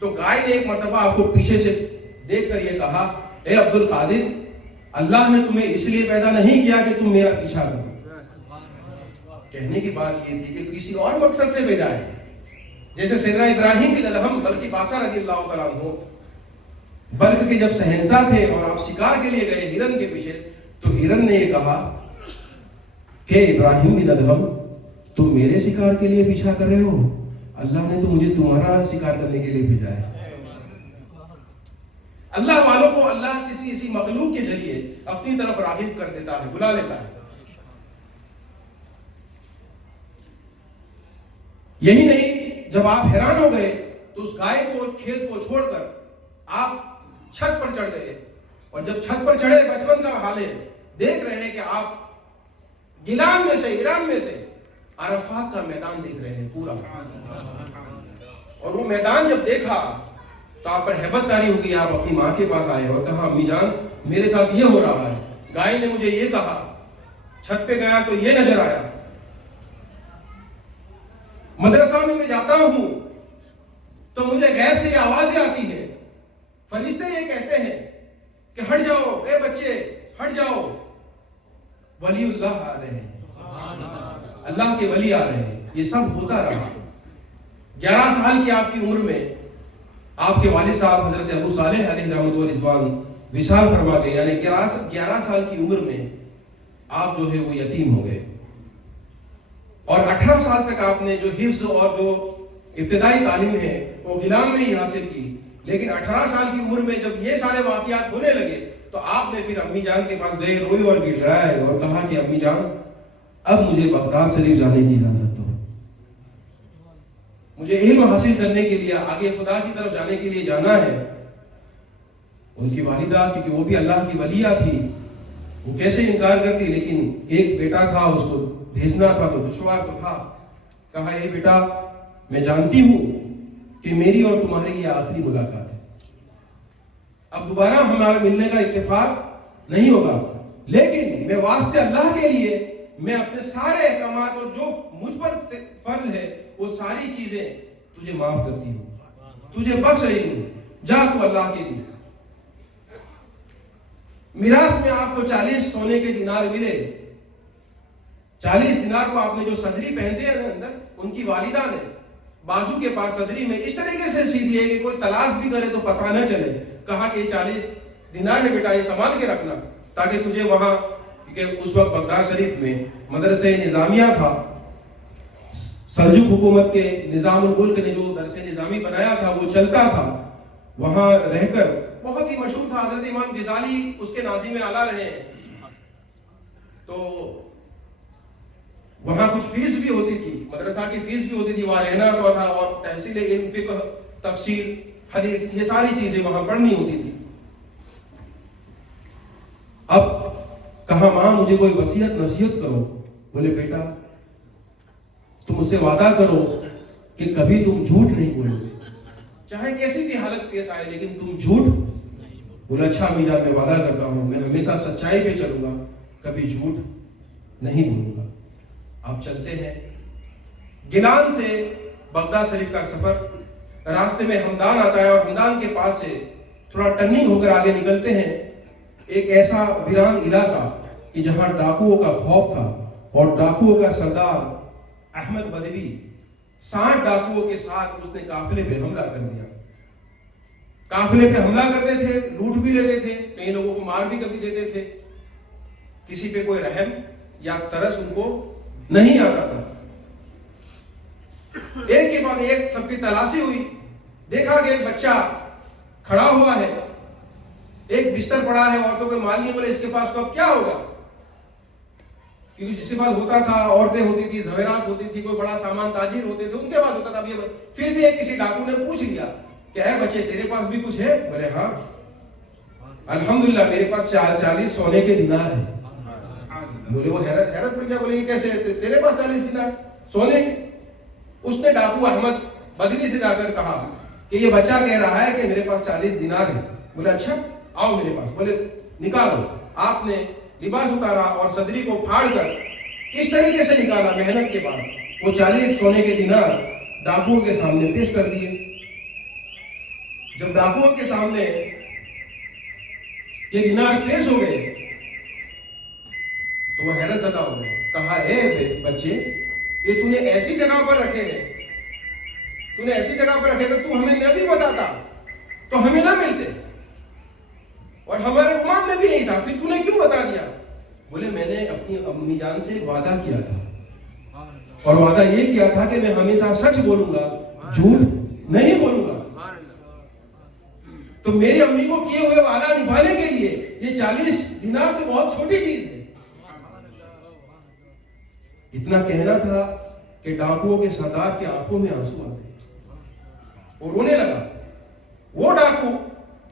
تو گائے نے ایک مرتبہ آپ کو پیچھے سے دیکھ کر یہ کہا اے عبد القادر اللہ نے تمہیں اس لیے پیدا نہیں کیا کہ تم میرا پیچھا کرو. کہنے کی بات یہ تھی کہ کسی اور مقصد سے بھیجا ہے. جیسے سیدنا ابراہیم بن ادہم بلکہ باسا رضی اللہ تعالیٰ عنہ بلکہ کہ جب شہنشاہ تھے اور آپ شکار کے لیے گئے ہرن کے پیچھے تو ہرن نے یہ کہا کہ ابراہیم بن ادہم تم میرے شکار کے لیے پیچھا کر رہے ہو, اللہ نے تو مجھے تمہارا شکار کرنے کے لیے بھیجا ہے. اللہ والوں کو اللہ کسی اسی مخلوق کے ذریعے اپنی طرف راغب کر دیتا ہے, بلا لیتا ہے. یہی نہیں, جب آپ حیران ہو گئے تو اس گائے کو کھیت کو چھوڑ کر آپ چھت پر چڑھ گئے, اور جب چھت پر چڑھے بچپن کا حال ہے, دیکھ رہے ہیں کہ آپ گیلان میں سے, ایران میں سے عرفات کا میدان دیکھ رہے ہیں پورا. اور وہ میدان جب دیکھا تو آپ پر ہیبت طاری ہو گئی. آپ اپنی ماں کے پاس آئے اور کہا امی جان میرے ساتھ یہ ہو رہا ہے, گائے نے مجھے یہ کہا, چھت پہ گیا تو یہ نظر آیا, مدرسہ میں جاتا ہوں تو مجھے غیب سے یہ آوازیں آتی ہیں, فرشتے یہ کہتے ہیں کہ ہٹ جاؤ اے بچے ہٹ جاؤ, ولی اللہ آ رہے ہیں, اللہ کے ولی آ رہے ہیں. یہ سب ہوتا رہا. 11 سال کی آپ کی عمر میں آپ کے والد صاحب حضرت ابو صالح علیہ رحمۃ و رضوان وصال فرما گئے, یعنی 11 سال کی عمر میں آپ جو ہے وہ یتیم ہو گئے. اور 18 سال تک آپ نے جو حفظ اور جو ابتدائی تعلیم ہے وہ گیلان میں ہی حاصل کی. لیکن 18 سال کی عمر میں جب یہ سارے واقعات ہونے لگے تو آپ نے پھر امی جان کے پاس گئے, روئے اور گڑگڑائے اور کہا کہ امی جان اب مجھے بغداد شریف جانے کی اجازت دو, مجھے علم حاصل کرنے کے لیے آگے خدا کی طرف جانے کے لیے جانا ہے. ان کی والدہ کیونکہ وہ بھی اللہ کی ولیہ تھی, وہ کیسے انکار کرتی, لیکن ایک بیٹا تھا اس کو بھیجنا تھا تو دشوار تو تھا. کہا اے بیٹا میں جانتی ہوں کہ میری اور تمہاری یہ آخری ملاقات ہے, اب دوبارہ ہمارا ملنے کا اتفاق نہیں ہوگا, لیکن میں واسطے اللہ کے لیے میں اپنے سارے احکامات اور جو مجھ پر فرض ہے وہ ساری چیزیں تجھے معاف کرتی ہوں, تجھے بخش رہی ہوں, جا تو اللہ کے لیے. میراث میں آپ کو 40 سونے کے دینار ملے. 40 دینار کو آپ نے جو صدری پہنتے ہیں اندر, ان کی والدہ نے بازو کے پاس صدری میں اس طریقے سے سی دیے کہ کوئی تلاش بھی کرے تو پتہ نہ چلے. کہا کہ 40 دینار ہے بیٹا, یہ سنبھال کے رکھنا تاکہ تجھے وہاں, کیونکہ اس وقت بغداد شریف میں مدرسہ نظامیہ تھا, سلجوق حکومت کے نظام الملک نے جو درس نظامی بنایا تھا وہ چلتا تھا. وہاں رہ کر بہت ہی مشہور تھا, حضرت امام غزالی اس کے ناظم اعلیٰ رہے ہیں. تو وہاں کچھ فیس بھی ہوتی تھی, مدرسہ کی فیس بھی ہوتی تھی, وہاں رہنا تو تھا, اور تحصیل علم, فقہ, تفسیر, حدیث, یہ ساری چیزیں وہاں پڑھنی ہوتی تھی. اب کہا ماں مجھے کوئی وصیت نصیحت کرو. بولے بیٹا تم اس سے وعدہ کرو کہ کبھی تم جھوٹ نہیں بولو گے, چاہے کیسی بھی حالت پیش آئے, لیکن تم جھوٹ. بولا اچھا امی جان میں وعدہ کرتا ہوں, میں ہمیشہ سچائی پہ چلوں گا, کبھی جھوٹ نہیں بولوں گا. آپ چلتے ہیں گیلان سے بغداد شریف کا سفر. راستے میں ہمدان آتا ہے, اور ہمدان کے پاس سے تھوڑا ٹرننگ ہو کر آگے نکلتے ہیں. ایک ایسا ویران علاقہ کہ جہاں ڈاکوؤں کا خوف تھا, اور ڈاکوؤں کا سردار احمد بدوی 60 ڈاکوؤں کے ساتھ اس نے قافلے پہ حملہ کر دیا. قافلے پہ حملہ کرتے تھے, لوٹ بھی لیتے تھے, کئی لوگوں کو مار بھی کبھی دیتے تھے. کسی پہ کوئی رحم یا ترس ان کو نہیں آتا تھا. ایک کے بعد ایک سب کی تلاشی ہوئی. دیکھا کہ ایک بچہ کھڑا ہوا ہے, ایک بستر پڑا ہے, عورتوں کو مال نہیں ملے, اس کے پاس تو اب کیا ہوگا, کیونکہ جس کے پاس ہوتا تھا عورتیں ہوتی تھی, زیورات ہوتی تھی, کوئی بڑا سامان تاجر ہوتے تھے, ان کے پاس ہوتا تھا. پھر بھی ایک کسی ڈاکو نے پوچھ لیا کہ اے بچے تیرے پاس بھی کچھ ہے؟ بولے ہاں الحمدللہ میرے پاس 40 سونے کے دینار ہیں. بولے وہ حیرت پڑ گیا, بولے یہ کیسے تیرے پاس 40 دینار سونے؟ اس نے ڈاکو احمد بدوی سے جا کر کہا کہ یہ بچہ کہہ رہا ہے کہ میرے پاس 40 دینار ہے. بولے اچھا آؤ میرے پاس. بولے نکالو. آپ نے لباس اتارا اور صدری کو پھاڑ کر اس طریقے سے نکالا, محنت کے بعد وہ 40 سونے کے دینار ڈاکوؤں کے سامنے پیش کر دیے. جب ڈاکوؤں کے سامنے یہ دینار پیش ہو گئے تو وہ حیرت زدہ ہو گئے. کہا اے بچے یہ تو نے ایسی جگہ پر رکھے ہیں, تو نے ایسی جگہ پر رکھے تو ہمیں نہ بھی بتاتا تو ہمیں نہ ملتے, اور ہمارے گمان میں بھی نہیں تھا, پھر تو نے کیوں بتا دیا؟ بولے میں نے اپنی امی جان سے وعدہ کیا تھا, اور وعدہ یہ کیا تھا کہ میں ہمیشہ سچ بولوں گا, جھوٹ نہیں بولوں گا. تو میری امی کو کیے ہوئے وعدہ نبھانے کے لیے یہ 40 دینار تو بہت چھوٹی چیز ہے. اتنا کہنا تھا کہ ڈاکوؤں کے سردار کی آنکھوں میں آنسو آ گئے اور رونے لگا. وہ ڈاکو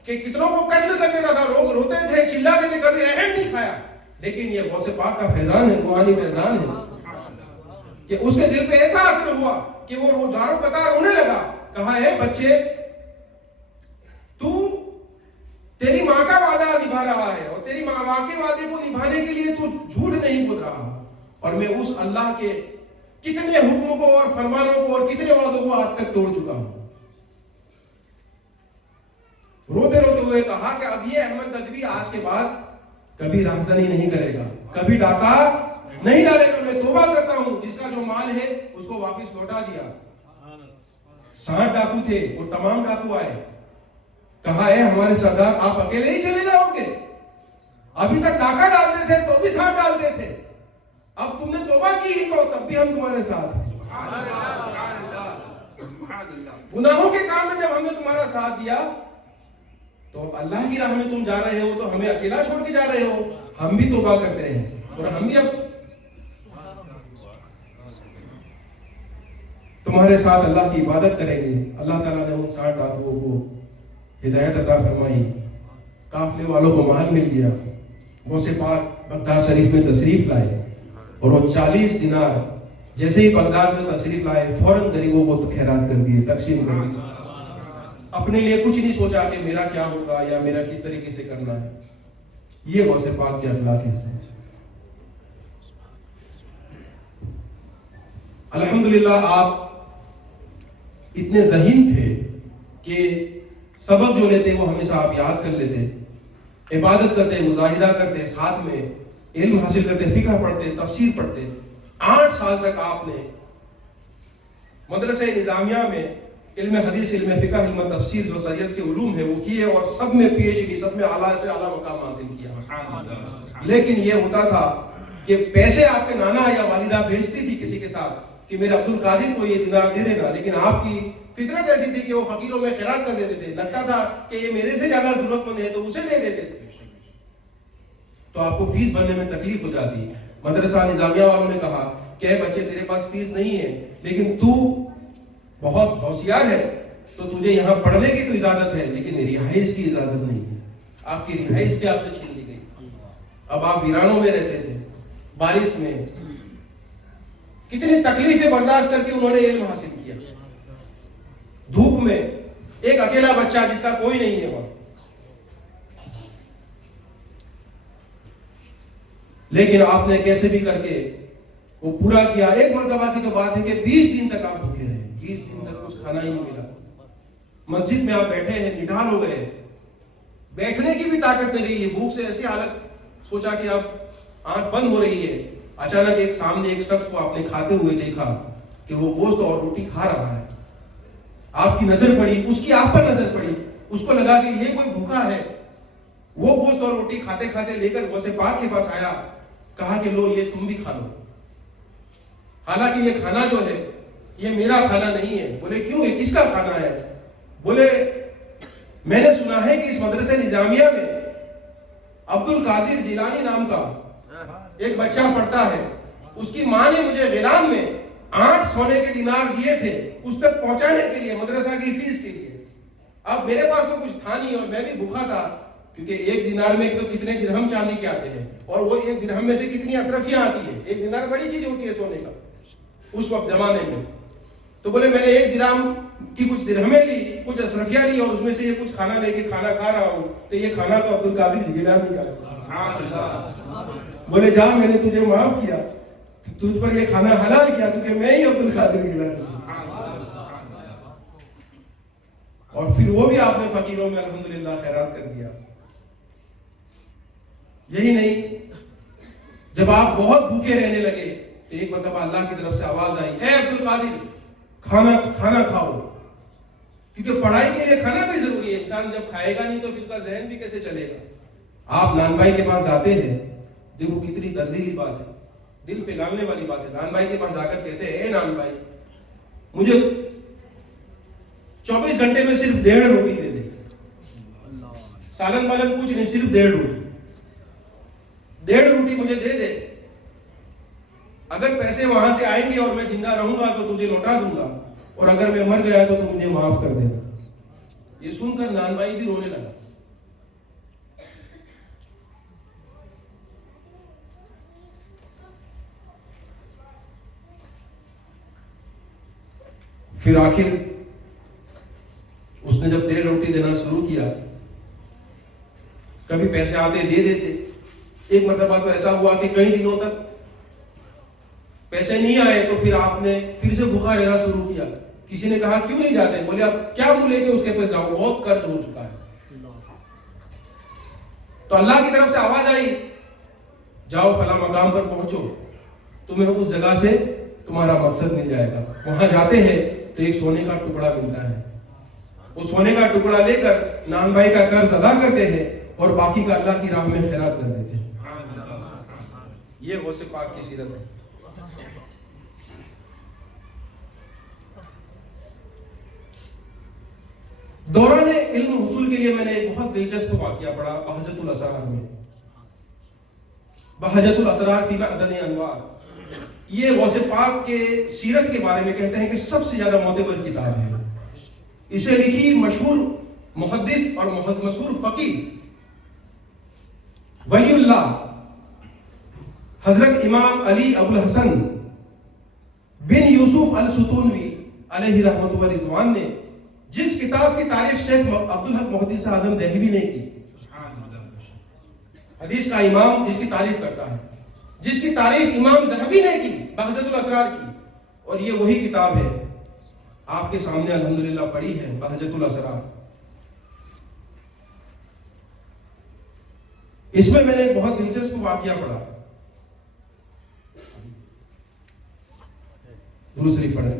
کہ کتنوں کو قتل کر دیتا تھا, لوگ روتے تھے, چلاتے تھے, کبھی رحم نہیں کھایا, لیکن یہ غوث پاک کا فیضان ہے, روحانی فیضان ہے کہ اس کے دل پہ ایسا اثر ہوا کہ وہ روزاروں قطار رونے لگا. کہا اے بچے تو تیری ماں کا وعدہ نبھا رہا ہے, اور تیری ماں کے وعدے کو نبھانے کے لیے تو جھوٹ نہیں بول رہا, اور میں اس اللہ کے کتنے حکموں کو اور فرمانوں کو اور کتنے وعدوں کو آج تک توڑ چکا ہوں. روتے روتے ہوئے کہا کہ اب یہ احمد ندوی آج کے بعد کبھی راہزنی نہیں کرے گا, کبھی ڈاکہ نہیں ڈالے گا. میں توبہ کرتا ہوں, جس کا جو مال ہے اس کو واپس لوٹا دیا. 60 ڈاکو تھے, وہ تمام ڈاکو آئے. کہا اے ہمارے سردار آپ اکیلے ہی چلے جاؤ گے؟ ابھی تک ڈاکہ ڈالتے تھے تو بھی ساتھ ڈالتے تھے, اب تم نے توبہ کی ہی تو تب بھی ہم تمہارے ساتھ ہیں. گناہوں کے کام میں جب ہم نے تمہارا ساتھ دیا تو اللہ کی راہ میں تم جا رہے ہو تو ہمیں اکیلا چھوڑ کے جا رہے ہو. ہم بھی توبہ کرتے ہیں اور ہم بھی اب تمہارے ساتھ اللہ کی عبادت کریں گے. اللہ تعالیٰ نے ان 60 ڈاکوؤں کو ہدایت عطا فرمائی, قافلے والوں کو مال مل گیا. غوث پاک بغداد شریف میں تشریف لائے, اور وہ 40 دینار جیسے ہی بغداد میں تشریف لائے فوراً غریبوں کو خیرات کر دیے, تقسیم کر دیے. اپنے لیے کچھ نہیں سوچا کہ میرا کیا ہوگا یا میرا کس طریقے سے کرنا ہے. یہ غوث پاک کے اخلاق ہیں. الحمدللہ آپ اتنے ذہین تھے کہ سبق جو لیتے وہ ہمیشہ آپ یاد کر لیتے, عبادت کرتے, مجاہدہ کرتے, ساتھ میں علم حاصل کرتے, فقہ پڑھتے, تفسیر پڑھتے. 8 سال تک آپ نے مدرسہ نظامیہ میں علم حدیث, علم فقہ, علم تفسیر جو شریعت کے علوم ہے وہ کیے, اور سب میں PhD, سب میں اعلیٰ سے اعلیٰ مقام حاصل کیا. لیکن یہ ہوتا تھا کہ پیسے آپ کے نانا یا والدہ بھیجتی تھی کسی کے ساتھ کہ میرے عبد القادر کو یہ دینار دے دینا, لیکن آپ کی فطرت ایسی تھی کہ وہ فقیروں میں خیرات کر دیتے تھے. لگتا تھا کہ یہ میرے سے زیادہ ضرورت مند ہے تو اسے دے دیتے تھے, تو آپ کو فیس بھرنے میں تکلیف ہو جاتی. مدرسہ نظامیہ والوں نے کہا کہ اے بچے تیرے پاس فیس نہیں ہے, لیکن تو بہت ہوشیار ہے تو تجھے یہاں پڑھنے کی تو اجازت ہے, لیکن رہائش کی اجازت نہیں ہے. آپ کی رہائش بھی آپ سے چھین لی گئی. اب آپ ویرانوں میں رہتے تھے, بارش میں, کتنی تکلیفیں برداشت کر کے انہوں نے علم حاصل کیا. دھوپ میں ایک اکیلا بچہ جس کا کوئی نہیں ہے وہاں, لیکن آپ نے کیسے بھی کر کے وہ پورا کیا. ایک مرتبہ کی تو بات ہے کہ 20 دن تک آپ بھوکے رہے, 20 دن تک کچھ کھانا ہی نہیں ملا. مسجد میں آپ بیٹھے ہیں, نڈھال ہو گئے, بیٹھنے کی بھی طاقت نہیں رہی ہے, بھوک سے ایسی حالت. سوچا کہ اب آنکھ بند ہو رہی ہے, اچانک ایک سامنے ایک شخص کو آپ نے کھاتے ہوئے دیکھا کہ وہ گوشت اور روٹی کھا رہا ہے. آپ کی نظر پڑی, اس کی آپ پر نظر پڑی, اس کو لگا کہ یہ کوئی بھوکا ہے. وہ گوشت اور روٹی کھاتے کھاتے لے کر غوث پاک کے پاس آیا, کہا کہ لو یہ تم بھی کھا لو, حالانکہ یہ کھانا جو ہے یہ میرا کھانا نہیں ہے. بولے کیوں, یہ کس کا کھانا ہے؟ بولے میں نے سنا ہے کہ اس مدرسہ نظامیہ میں عبد القادر جیلانی نام کا ایک بچہ پڑھتا ہے, اس کی ماں نے مجھے غیلان میں 8 سونے کے دینار دیے تھے اس تک پہنچانے کے لیے, مدرسہ کی فیس کے لیے. اب میرے پاس تو کچھ تھا نہیں اور میں بھی بھوکا تھا, کیونکہ 1 دینار میں تو کتنے درہم چاندی کے آتے ہیں, اور وہ 1 درہم میں سے کتنی اشرفیاں آتی ہیں. 1 دینار بڑی چیز ہوتی ہے سونے کا اس وقت زمانے میں. تو بولے میں نے 1 درہم کی کچھ درہمیں لی, کچھ اشرفیاں لی, اور اس میں سے یہ کچھ کھانا لے کے کھانا کھا رہا ہوں, تو یہ کھانا تو عبد القادر جیلانی کا ہے. بولے جا میں نے تجھے معاف کیا, تجھ پر یہ کھانا حلال کیا کیونکہ میں ہی عبد القادر جیلانی. اور پھر وہ بھی آپ نے فقیروں میں الحمدللہ خیرات کر دیا. یہی نہیں، جب آپ بہت بھوکے رہنے لگے تو ایک مرتبہ اللہ کی طرف سے آواز آئی، اے عبد القادر کھانا کھاؤ، کیونکہ پڑھائی کے لیے کھانا بھی ضروری ہے. انسان جب کھائے گا نہیں تو پھر کا ذہن بھی کیسے چلے گا. آپ نان بھائی کے پاس جاتے ہیں، دیکھو کتنی دردی بات ہے، دل پگھالنے والی بات ہے. نان بھائی کے پاس جا کر کہتے ہیں، اے نان بھائی مجھے 24 گھنٹے میں صرف 1.5 روٹی دے دے، سالن بالن کچھ نہیں، صرف 1.5 روٹی، 1.5 روٹی مجھے دے دے. اگر پیسے وہاں سے آئیں گے اور میں زندہ رہوں گا تو تجھے لوٹا دوں گا، اور اگر میں مر گیا تو مجھے معاف کر دینا. یہ سن کر نان بھائی بھی رونے لگا. پھر آخر اس نے جب 1.5 روٹی دینا شروع کیا، کبھی پیسے آتے دے دیتے. ایک مرتبہ تو ایسا ہوا کہ کئی دنوں تک پیسے نہیں آئے تو پھر آپ نے پھر سے بھوکا رہنا شروع کیا. کسی نے کہا کیوں نہیں جاتے؟ بولے اب کیا منہ لے کے اس کے پاس جاؤں، بہت قرض ہو چکا ہے. تو اللہ کی طرف سے آواز آئی، جاؤ فلاں مقام پر پہنچو، تمہیں اس جگہ سے تمہارا مقصد مل جائے گا. وہاں جاتے ہیں تو ایک سونے کا ٹکڑا ملتا ہے. وہ سونے کا ٹکڑا لے کر نان بھائی کا قرض ادا کرتے ہیں اور باقی کا اللہ کی راہ میں خیرات کر دیتے ہیں. یہ غوث پاک کی سیرت ہے. دوران علم حصول کے لیے میں نے ایک بہت دلچسپ واقعہ پڑھا بہجت الاسرار میں. بہجت الاسرار فی معدن انوار، یہ غوث پاک کے سیرت کے بارے میں کہتے ہیں کہ سب سے زیادہ معتبر کتاب ہے. اسے لکھی مشہور محدث اور مشہور فقیہ ولی اللہ حضرت امام علی ابو الحسن بن یوسف الستونوی علیہ رحمۃ و رضوان نے جس کتاب کی تعریف شیخ عبدالحق محدث اعظم دہلوی نے کی، حدیث کا امام جس کی تعریف کرتا ہے، جس کی تعریف امام ذہبی نے کی، بہجت الاسرار کی، اور یہ وہی کتاب ہے آپ کے سامنے الحمدللہ پڑھی ہے، بہجت الاسرار. اس میں نے ایک بہت دلچسپ واقعہ پڑھا. دوسری پڑھیں.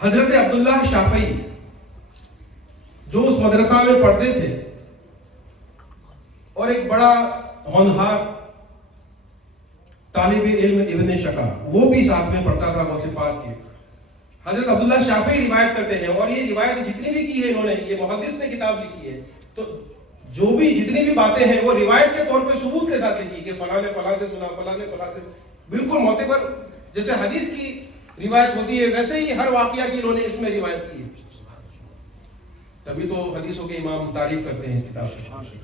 حضرت عبداللہ شافعی جو اس مدرسہ میں پڑھتے تھے اور ایک بڑا ہونہار طالب علم ابن شقا، وہ بھی ساتھ میں پڑھتا تھا غوث پاک کے. حضرت عبداللہ شافعی روایت کرتے ہیں، اور یہ روایت جتنی بھی کی ہے انہوں نے، یہ محدث نے کتاب لکھی ہے، تو جو بھی جتنی بھی باتیں ہیں وہ روایت کے طور پہ ثبوت کے ساتھ لکھی کہ فلاں نے فلاں سے سنا، فلاں نے فلاں سے، بالکل معتبر جیسے حدیث کی روایت ہوتی ہے ویسے ہی ہر واقعہ کی انہوں نے اس میں روایت کی ہے. تبھی تو حدیثوں کے امام تعریف کرتے ہیں اس کتاب سے.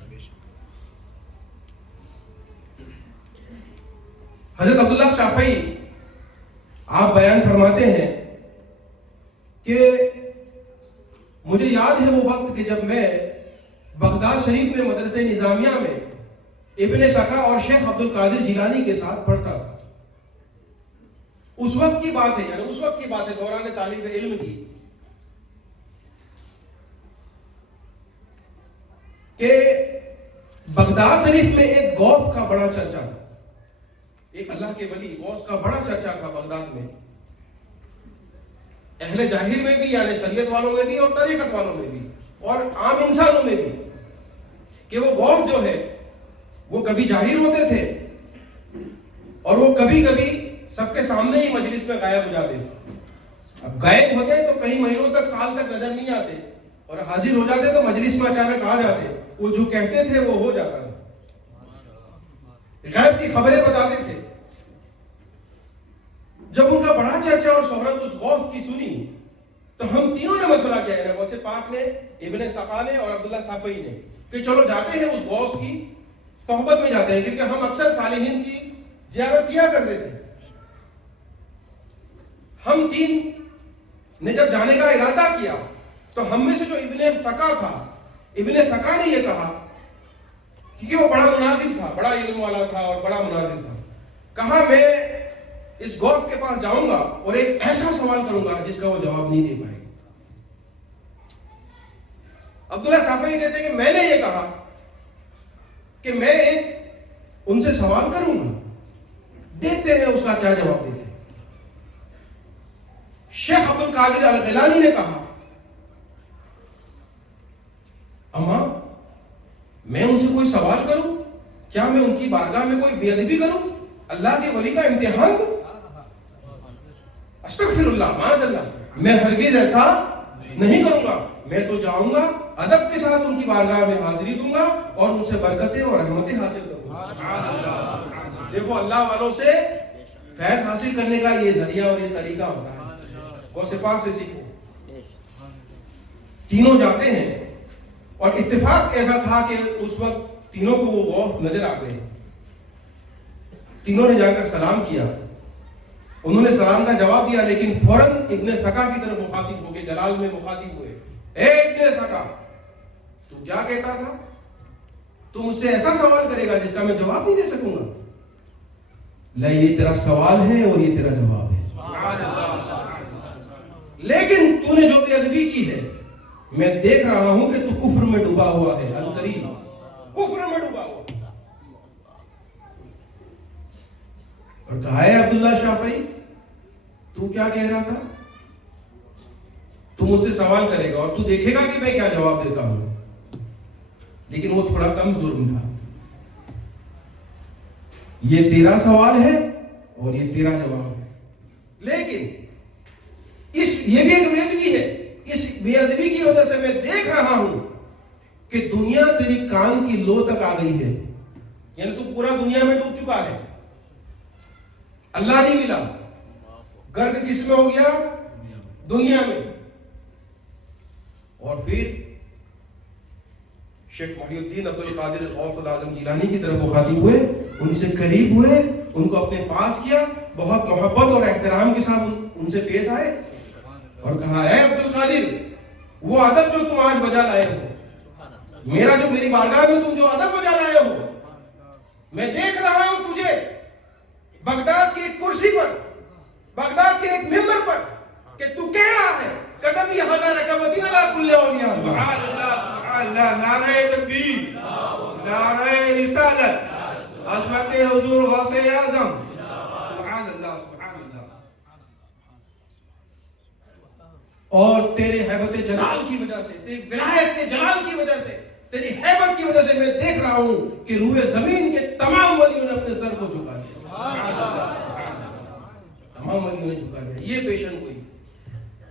حضرت عبداللہ شافعی آپ بیان فرماتے ہیں کہ مجھے یاد ہے وہ وقت کہ جب میں بغداد شریف میں مدرسہ نظامیہ میں ابن سقا اور شیخ عبد القادر جیلانی کے ساتھ پڑھتا تھا. اس وقت کی بات ہے، یعنی اس وقت کی بات ہے دوران طالب علم کی، کہ بغداد شریف میں ایک غوث کا بڑا چرچا تھا. ایک اللہ کے ولی غوث کا بڑا چرچا تھا بغداد میں، اہل ظاہر میں بھی، یعنی شریعت والوں میں بھی اور طریقت والوں میں بھی اور عام انسانوں میں بھی، کہ وہ غوث جو ہے وہ کبھی ظاہر ہوتے تھے اور وہ کبھی کبھی سب کے سامنے ہی مجلس میں غائب ہو جاتے تھے. اب غائب ہوتے تو کئی مہینوں تک، سال تک نظر نہیں آتے، اور حاضر ہو جاتے تو مجلس میں اچانک آ جاتے. وہ جو کہتے تھے وہ ہو جاتا تھا، غیب کی خبریں بتاتے تھے. جب ان کا بڑا چرچا اور شہرت اس غوث کی سنی تو ہم تینوں نے مشورہ کیا ہے، غوث پاک نے، ابن سقا نے اور عبداللہ شافعی نے، کہ چلو جاتے ہیں اس غوث کی صحبت میں جاتے ہیں، کیونکہ ہم اکثر صالحین کی زیارت کیا کرتے تھے. ہم تین نے جب جانے کا ارادہ کیا تو ہم میں سے جو ابن سقا تھا، ابن سقا نے یہ کہا کیونکہ وہ بڑا مناظر تھا، بڑا علم والا تھا اور بڑا مناظر تھا. کہا میں اس غوث کے پاس جاؤں گا اور ایک ایسا سوال کروں گا جس کا وہ جواب نہیں دے پائے گا. عبداللہ صافی کہتے ہیں کہ میں نے یہ کہا کہ میں ان سے سوال کروں گا، دیکھتے ہیں اس کا کیا جواب دیتے ہیں. شیخ عبد القادر الگیلانی نے کہا اما میں ان سے کوئی سوال کروں؟ کیا میں ان کی بارگاہ میں کوئی بے ادبی کروں؟ اللہ کے ولی کا امتحان دوں؟ استغفر اللہ معاذ اللہ، میں ہرگز ایسا نہیں کروں گا. میں تو جاؤں گا ادب کے ساتھ ان کی بارگاہ میں حاضری دوں گا اور ان سے برکتیں اور رحمتیں حاصل کروں گا. دیکھو اللہ والوں سے فیض حاصل کرنے کا یہ ذریعہ اور یہ طریقہ ہوتا ہے. غوث پاک سے سیکھو. تینوں جاتے ہیں اور اتفاق ایسا تھا کہ اس وقت تینوں کو وہ غوث نظر آ گئے. تینوں نے جا کر سلام کیا. انہوں نے سلام کا جواب دیا لیکن فوراً ابن ثقہ کی طرف مخاطب ہو کے جلال میں مخاطب ہوئے. اے ابن ثقہ، تو کیا کہتا تھا؟ تو مجھ سے ایسا سوال کرے گا جس کا میں جواب نہیں دے سکوں گا؟ لا، یہ تیرا سوال ہے اور یہ تیرا جواب ہے. لیکن تو نے جو بے ادبی کی ہے میں دیکھ رہا ہوں کہ تو کفر میں ڈوبا ہوا ہے. القریب کفر میں ڈوبا ہوا. اور کہا ہے عبداللہ شافعی تو کیا کہہ رہا تھا؟ تو مجھ سے سوال کرے گا اور تو دیکھے گا کہ میں کیا جواب دیتا ہوں. لیکن وہ تھوڑا کم ظلم تھا. یہ تیرا سوال ہے اور یہ تیرا جواب ہے. لیکن یہ بھی ایک بے ادبی ہے. اس بے ادبی کی وجہ سے میں دیکھ رہا ہوں کہ دنیا تیری کان کی لو تک آ گئی ہے. یعنی تو پورا دنیا میں ڈوب چکا ہے. اللہ نہیں ملا، گرد کس میں ہو گیا؟ دنیا میں. اور پھر شیخ محی الدین عبد القادر غوث العظم جیلانی کی طرف مخاطب ہوئے، ان سے قریب ہوئے، ان کو اپنے پاس کیا، بہت محبت اور احترام کے ساتھ ان سے پیش آئے اور کہا اے عبد القادر، وہ ادب جو تم آج بجا لائے ہو، میری بارگاہ میں تم جو ادب بجا لائے ہو، میں دیکھ رہا ہوں تجھے بغداد کی ایک کرسی پر، بغداد کے ایک ممبر پر کہ تو کہہ رہا ہے قدم یہ ہزار رکعتین علی کل اولیاء اللہ. سبحان اللہ سبحان اللہ. نعرہ تکبیر، نعرہ رسالت، عظمت حضور غوث اعظم. سبحان اللہ سبحان اللہ. اور تیرے ہیبت جلال کی وجہ سے، تیری ولایت کے جلال کی وجہ سے، تیری ہیبت کی وجہ سے میں دیکھ رہا ہوں کہ روح زمین کے تمام ولیوں نے اپنے سر کو جھکا دیا. تمام ولیوں نے جھکا دیا. یہ پیشن گوئی.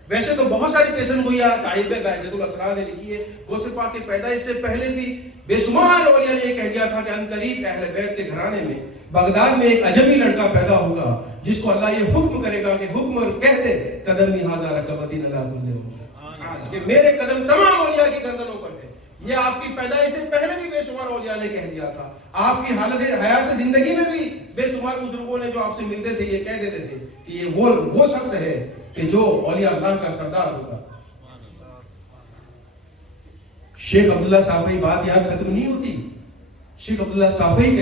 ویسے تو بہت ساری پیشن گوئیاں صاحب بہجت الاسرار نے لکھی ہے. غوث پاک کے پیدائش سے پہلے بھی بے شمار اولیاء نے یہ کہہ دیا تھا کہ ان قریب اہل بیت کے گھرانے میں بغداد میں ایک عجمی لڑکا پیدا ہوگا جس کو اللہ یہ حکم کرے گا کہ حکم کہہ دے قدم ہذا رکعتین علی کل اولیاء، کہ میرے قدم تمام اولیاء کی گردنوں پر ہے. یہ آپ کی پیدائش سے پہلے بھی بے شمار اولیاء نے کہہ دیا تھا. آپ کی حالت حیات زندگی میں بھی بے شمار بزرگوں نے جو آپ سے ملتے تھے یہ کہہ دیتے تھے کہ یہ وہ شخص ہے کہ جو اولیاء اللہ کا سردار ہوگا. شیخ عبداللہ صافی بات یہاں ختم نہیں ہوتی. شیخ عبداللہ صافی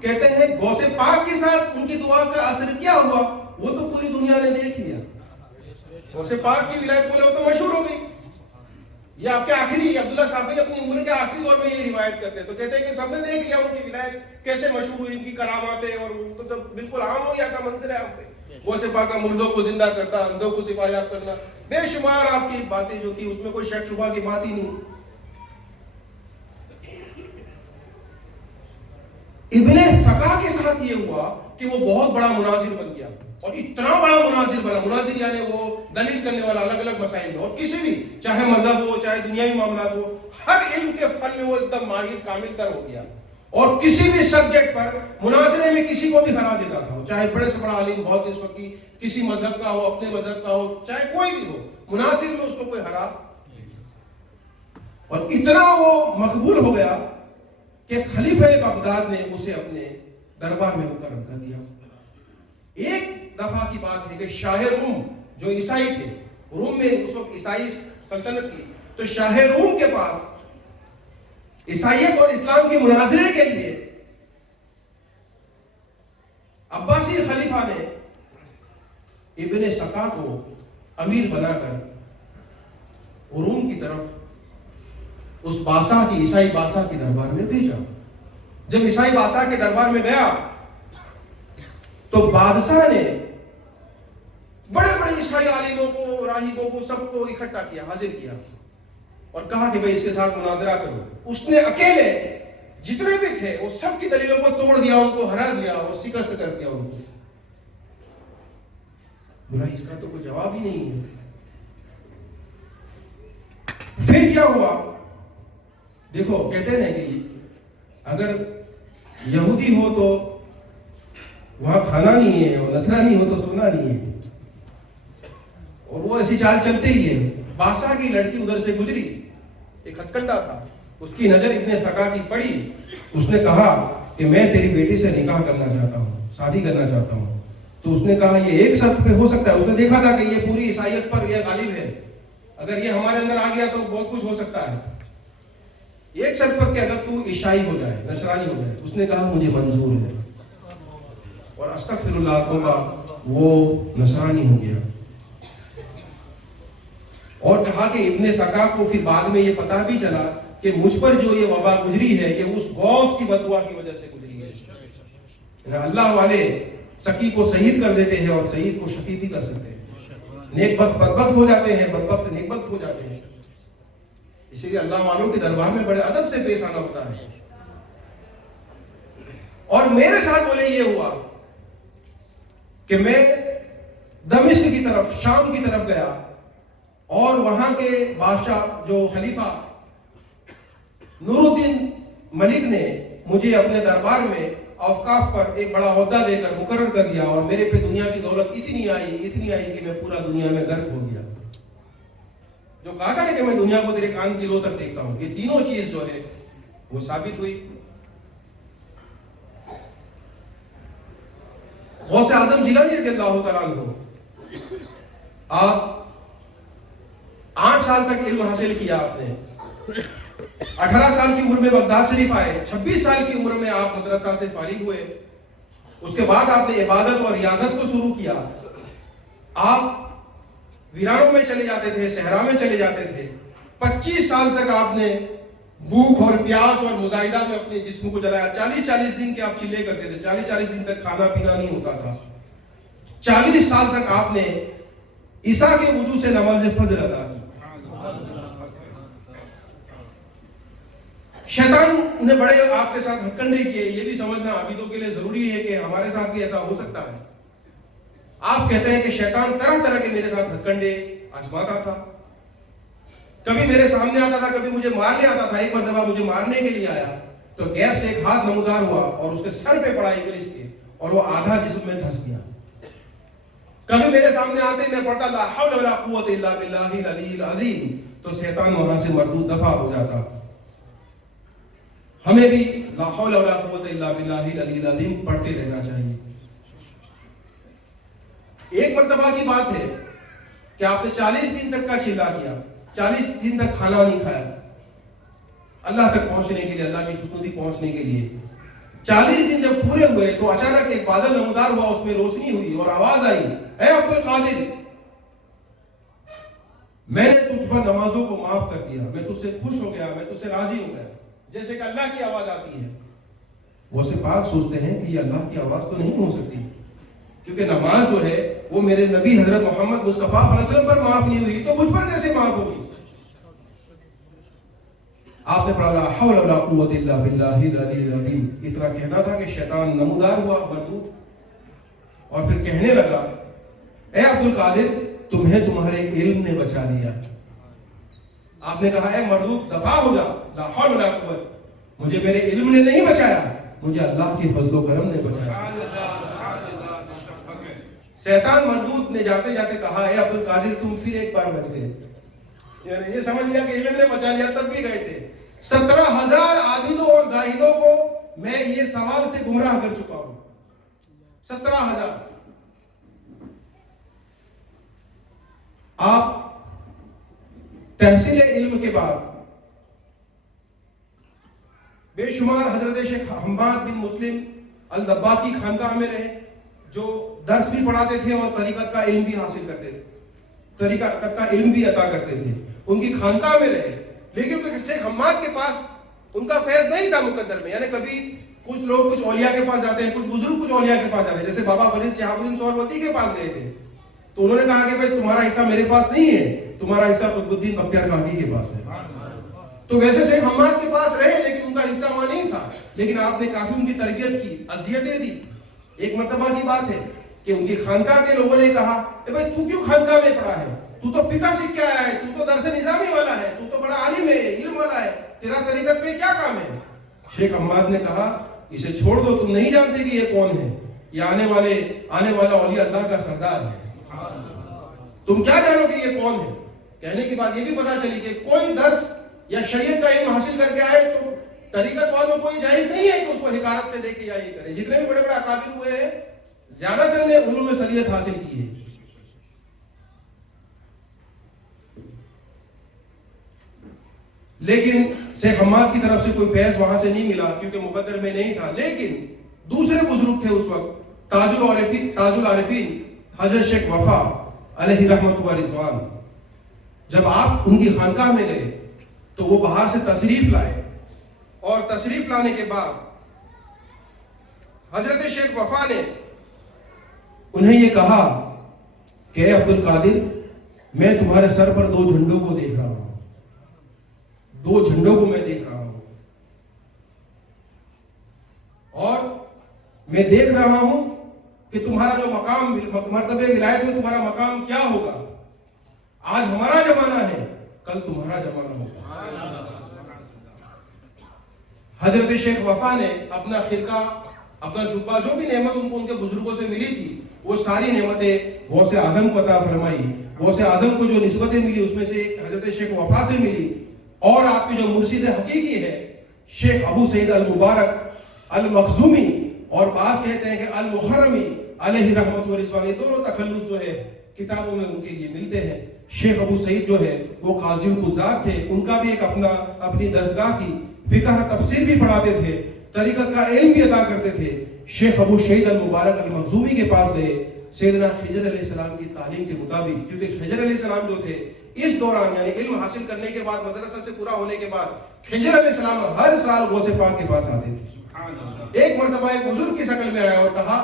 کہتے ہیں غوث پاک کے ساتھ ان کی دعا کا اثر کیا ہوا وہ تو پوری دنیا نے دیکھ لیا. غوث پاک کی ولایت بولے تو مشہور ہو گئی. یہ آپ کے آخری عبداللہ صافی اپنی عمر کے آخری دور میں یہ روایت کرتے ہیں تو کہتے ہیں کہ سب نے دیکھ لیا ان کی ولایت کیسے مشہور ہوئی، ان کی کراماتیں، اور تو جب بالکل عام ہو گیا کا منظر ہے آپ پہ. غوث پاک کا مردوں کو زندہ کرتا، اندھوں کو شفایاب کرنا، بے شمار آپ کی باتیں جو تھی اس میں کوئی شک شبہ کی بات ہی نہیں. ابن ثقہ کے ساتھ یہ ہوا کہ وہ بہت بڑا مناظر بن گیا اور اتنا بڑا مناظر بنا. مناظر یعنی وہ دلیل کرنے والا الگ الگ مسائل میں، اور کسی بھی چاہے مذہب ہو چاہے دنیاوی معاملات ہو، ہر علم کے فن میں وہ ایک دم ماہر کامل تر ہو گیا. اور کسی بھی سبجیکٹ پر مناظرے میں کسی کو بھی ہرا دیتا تھا، چاہے بڑے سے بڑا عالم بہت اس وقت کی کسی مذہب کا ہو، اپنے مذہب کا ہو، چاہے کوئی بھی ہو، مناظر میں اس کو کوئی ہرا. اور اتنا وہ مقبول ہو گیا کہ خلیفہ بغداد نے اسے اپنے دربار میں مقرر کر دیا. ایک دفعہ کی بات ہے کہ شاہ روم جو عیسائی تھے، روم میں اس وقت عیسائی سلطنت تھی، تو شاہ روم کے پاس عیسائیت اور اسلام کے مناظرے کے لیے عباسی خلیفہ نے ابن سقا کو امیر بنا کر روم کی طرف اس بادشاہ کی عیسائی بادشاہ کے دربار میں بھیجا. جب عیسائی بادشاہ کے دربار میں گیا تو بادشاہ نے بڑے بڑے عیسائی عالموں کو، راہبوں کو، سب کو اکٹھا کیا، حاضر کیا اور کہا کہ بھئی اس کے ساتھ مناظرہ کرو. اس نے اکیلے جتنے بھی تھے وہ سب کی دلیلوں کو توڑ دیا، ان کو ہرا دیا اور شکست کر دیا ان کو. بولا اس کا تو کوئی جواب ہی نہیں ہے. پھر کیا ہوا؟ دیکھو کہتے ہیں کہ اگر یہودی ہو تو وہاں کھانا نہیں ہے اور نصرانی ہو تو سونا نہیں ہے، اور وہ ایسی چال چلتے ہی ہے. بادشاہ کی لڑکی ادھر سے گزری، ایک ہتھکنڈا تھا، اس کی نظر ابن سقا کی پڑی. اس نے کہا کہ میں تیری بیٹی سے نکاح کرنا چاہتا ہوں، شادی کرنا چاہتا ہوں. تو اس نے کہا یہ ایک شرط پہ ہو سکتا ہے. اس نے دیکھا تھا کہ یہ پوری عیسائیت پر یہ غالب ہے، اگر یہ ہمارے اندر آ گیا تو بہت کچھ ہو سکتا ہے. ایک شرط پر کہ اگر تو عیسائی ہو جائے، نصرانی ہو جائے. اس نے کہا مجھے منظور ہے، اور استغفر اللہ توبہ، وہ نصرانی ہو گیا. اور کہا کہ ابن سقا کو پھر بعد میں یہ پتہ بھی چلا کہ مجھ پر جو یہ وبا گزری ہے یہ اس غوث کی بددعا کی وجہ سے گزری ہے. اللہ والے سکی کو شہید کر دیتے ہیں اور شہید کو شفیع بھی کر سکتے ہیں. نیک بخت بدبخت ہو جاتے ہیں، بدبخت نیک بخت ہو جاتے ہیں. اسی لیے اللہ والوں کے دربار میں بڑے ادب سے پیش آنا ہوتا ہے. اور میرے ساتھ بولے یہ ہوا کہ میں دمشق کی طرف، شام کی طرف گیا، اور وہاں کے بادشاہ جو خلیفہ نور الدین ملک نے مجھے اپنے دربار میں اوقاف پر ایک بڑا عہدہ دے کر مقرر کر دیا، اور میرے پہ دنیا کی دولت اتنی آئی کہ میں پورا دنیا میں غرق ہو گیا. جو کہا تھا کہ میں دنیا کو تیرے کان کی لو تک دیکھتا ہوں، یہ تینوں چیز جو ہے وہ ثابت ہوئی. غوث اعظم جیلانی رضی اللہ تعالیٰ عنہ، آپ 8 سال تک علم حاصل کیا آپ نے. 18 سال کی عمر میں بغداد شریف آئے. 26 سال کی عمر میں آپ مدرسہ سے فارغ ہوئے. اس کے بعد آپ نے عبادت اور ریاضت کو شروع کیا. آپ ویرانوں میں چلے جاتے تھے، صحرا میں چلے جاتے تھے. 25 سال تک آپ نے بھوک اور پیاس اور مجاہدہ میں اپنے جسم کو جلایا. 40 دن کے آپ چلے کرتے تھے. 40 دن تک کھانا پینا نہیں ہوتا تھا. 40 سال تک آپ نے عیسیٰ کے وضو سے نماز فجر ادا کی. شیطان نے بڑے آپ کے ساتھ ہتکنڈے کیے. یہ بھی سمجھنا عابدوں کے لیے ضروری ہے کہ ہمارے ساتھ بھی ایسا ہو سکتا ہے. آپ کہتے ہیں کہ شیطان طرح طرح کے میرے ساتھ ہتکنڈے آزماتا تھا. کبھی میرے سامنے آتا تھا، کبھی مجھے مارنے آتا تھا. ایک مرتبہ مجھے مارنے کے لیے آیا تو غیب سے ایک ہاتھ نمودار ہوا اور اس کے سر پہ پڑا ابلیس کے، اور وہ آدھا جسم میں دھس گیا. کبھی میرے سامنے آتے میں پڑھتا لا حول ولا قوت الا باللہ العلی العظیم، تو شیطان وہاں سے مردود دفع ہو جاتا. ہمیں بھی لا حول ولا قوت الا باللہ العلی العظیم پڑھتے رہنا چاہیے. ایک مرتبہ کی بات ہے کہ آپ نے 40 دن تک کا چلا کیا، 40 دن تک کھانا نہیں کھایا اللہ تک پہنچنے کے لیے، اللہ کی خصوصی پہنچنے کے لیے. 40 دن جب پورے ہوئے تو اچانک ایک بادل نمودار ہوا، اس میں روشنی ہوئی اور آواز آئی، اے عبد القادر، میں نے تجھ پر نمازوں کو معاف کر دیا، میں تجھ سے خوش ہو گیا، میں تجھ سے راضی ہو گیا. جیسے کہ اللہ کی آواز آتی ہے. وہ سے پاک سوچتے ہیں کہ یہ اللہ کی آواز تو نہیں ہو سکتی، کیونکہ نماز جو ہے وہ میرے نبی حضرت محمد مصطفیٰ صلی اللہ علیہ وسلم پر معاف نہیں ہوئی تو مجھ پر کیسے معاف ہوگی. آپ نے پڑھا لا حول ولا قوت الا باللہ العلی العظیم. اتنا کہنا تھا کہ شیطان نمودار ہوا مردود، اور پھر کہنے لگا اے عبد القادر، تمہیں تمہارے علم نے بچا لیا. آپ نے کہا اے مردود دفع ہو جا، لا حول ولا قوت. مجھے میرے علم نے نہیں بچایا، مجھے اللہ کے فضل و کرم نے بچایا. شیطان مردود نے جاتے جاتے کہا اے عبد القادر، تم پھر ایک بار بچ گئے. یعنی یہ سمجھ لیا کہ علم نے بچا لیا، تب بھی گئے تھے. 17,000 عابدوں اور زاہدوں کو میں یہ سوال سے گمراہ کر چکا ہوں. 17,000. آپ تحصیل علم کے بعد بے شمار حضرت شیخ حماد بن مسلم الدباغ کی خانقاہ میں رہے، جو درس بھی پڑھاتے تھے اور طریقت کا علم بھی حاصل کرتے تھے، طریقت کا علم بھی عطا کرتے تھے، ان کی خانقاہ میں رہے. لیکن تو شیخ حماد کے پاس ان کا فیض نہیں تھا مقدر میں. یعنی کبھی کچھ لوگ کچھ اولیاء کے پاس جاتے ہیں، کچھ بزرگ کچھ اولیاء کے پاس جاتے ہیں، جیسے بابا فرید شہاب الدین سہروردی کے پاس گئے تھے تو انہوں نے کہا کہ بھائی تمہارا حصہ میرے پاس نہیں ہے، تمہارا حصہ قطب الدین بختیار کاکی کے پاس ہے. تو ویسے شیخ حماد کے پاس رہے لیکن ان کا حصہ وہاں نہیں تھا. لیکن آپ نے کافی ان کی تربیت کی، اذیتیں دی. ایک مرتبہ کی بات ہے کہ ان کی خانقاہ کے لوگوں نے کہا کہ بھائی تو کیوں خانقاہ میں پڑھا ہے، تو تو فقہ سیکھ کے آیا ہے، تو تو درس نظامی والا ہے، تو تو بڑا عالم ہے، علم والا ہے، تیرا طریقت میں کیا کام ہے. شیخ حماد نے کہا اسے چھوڑ دو، تم نہیں جانتے کہ یہ کون ہے، یہ آنے والا اولیاء اللہ کا سردار ہے، تم کیا جانو کہ یہ کون ہے. کہنے کی بات یہ بھی پتا چلی کہ کوئی درس یا شریعت کا علم حاصل کر کے آئے تو طریقت والوں کو یہ جائز نہیں ہے کہ اس کو حکارت سے دیکھے یا یہ کرے. جتنے بھی بڑے بڑے اکابر ہوئے ہیں زیادہ تر نے علوم شریعت حاصل کی ہے. لیکن شیخ حماد کی طرف سے کوئی فیض وہاں سے نہیں ملا کیونکہ مقدر میں نہیں تھا. لیکن دوسرے بزرگ تھے اس وقت، تاج العارفین حضرت شیخ وفا علیہ رحمت و رضوان. جب آپ ان کی خانقاہ میں گئے تو وہ باہر سے تشریف لائے، اور تشریف لانے کے بعد حضرت شیخ وفا نے انہیں یہ کہا کہ اے عبد القادر، میں تمہارے سر پر 2 جھنڈوں کو دیکھ رہا ہوں، 2 جھنڈوں کو میں دیکھ رہا ہوں، اور میں دیکھ رہا ہوں کہ تمہارا جو مقام مرتبہ ولایت میں تمہارا مقام کیا ہوگا. آج ہمارا زمانہ ہے، کل تمہارا زمانہ ہوگا. حضرت شیخ وفا نے اپنا خرقہ، اپنا جبہ، جو بھی نعمت ان کو ان کے بزرگوں سے ملی تھی، وہ ساری نعمتیں غوث اعظم کو عطا فرمائی. غوث اعظم کو جو نسبتیں ملی اس میں سے حضرت شیخ وفا سے ملی. اور آپ کے جو مرشد حقیقی ہے شیخ ابو سعید المبارک المخزومی، اور بعض کہتے ہیں کہ المحرمی علیہ رحمت و رضوان، یہ دونوں تخلص جو ہے کتابوں میں ان کے لیے ملتے ہیں. شیخ ابو سعید جو ہے وہ قاضی القضات تھے، ان کا بھی ایک اپنی درسگاہ تھی، فقہ تفسیر بھی پڑھاتے تھے، طریقت کا علم بھی ادا کرتے تھے. شیخ ابو سعید المبارک المخزومی کے پاس گئے سیدنا خضر علیہ السلام کی تعلیم کے مطابق، کیونکہ خضر علیہ السلام جو تھے اس دوران یعنی علم حاصل کرنے کے بعد، مدرسہ سے پورا ہونے کے بعد خضر علیہ السلام ہر سال غوث پاک کے پاس آتے تھے. ایک مرتبہ ایک بزرگ کی شکل میں آیا اور کہا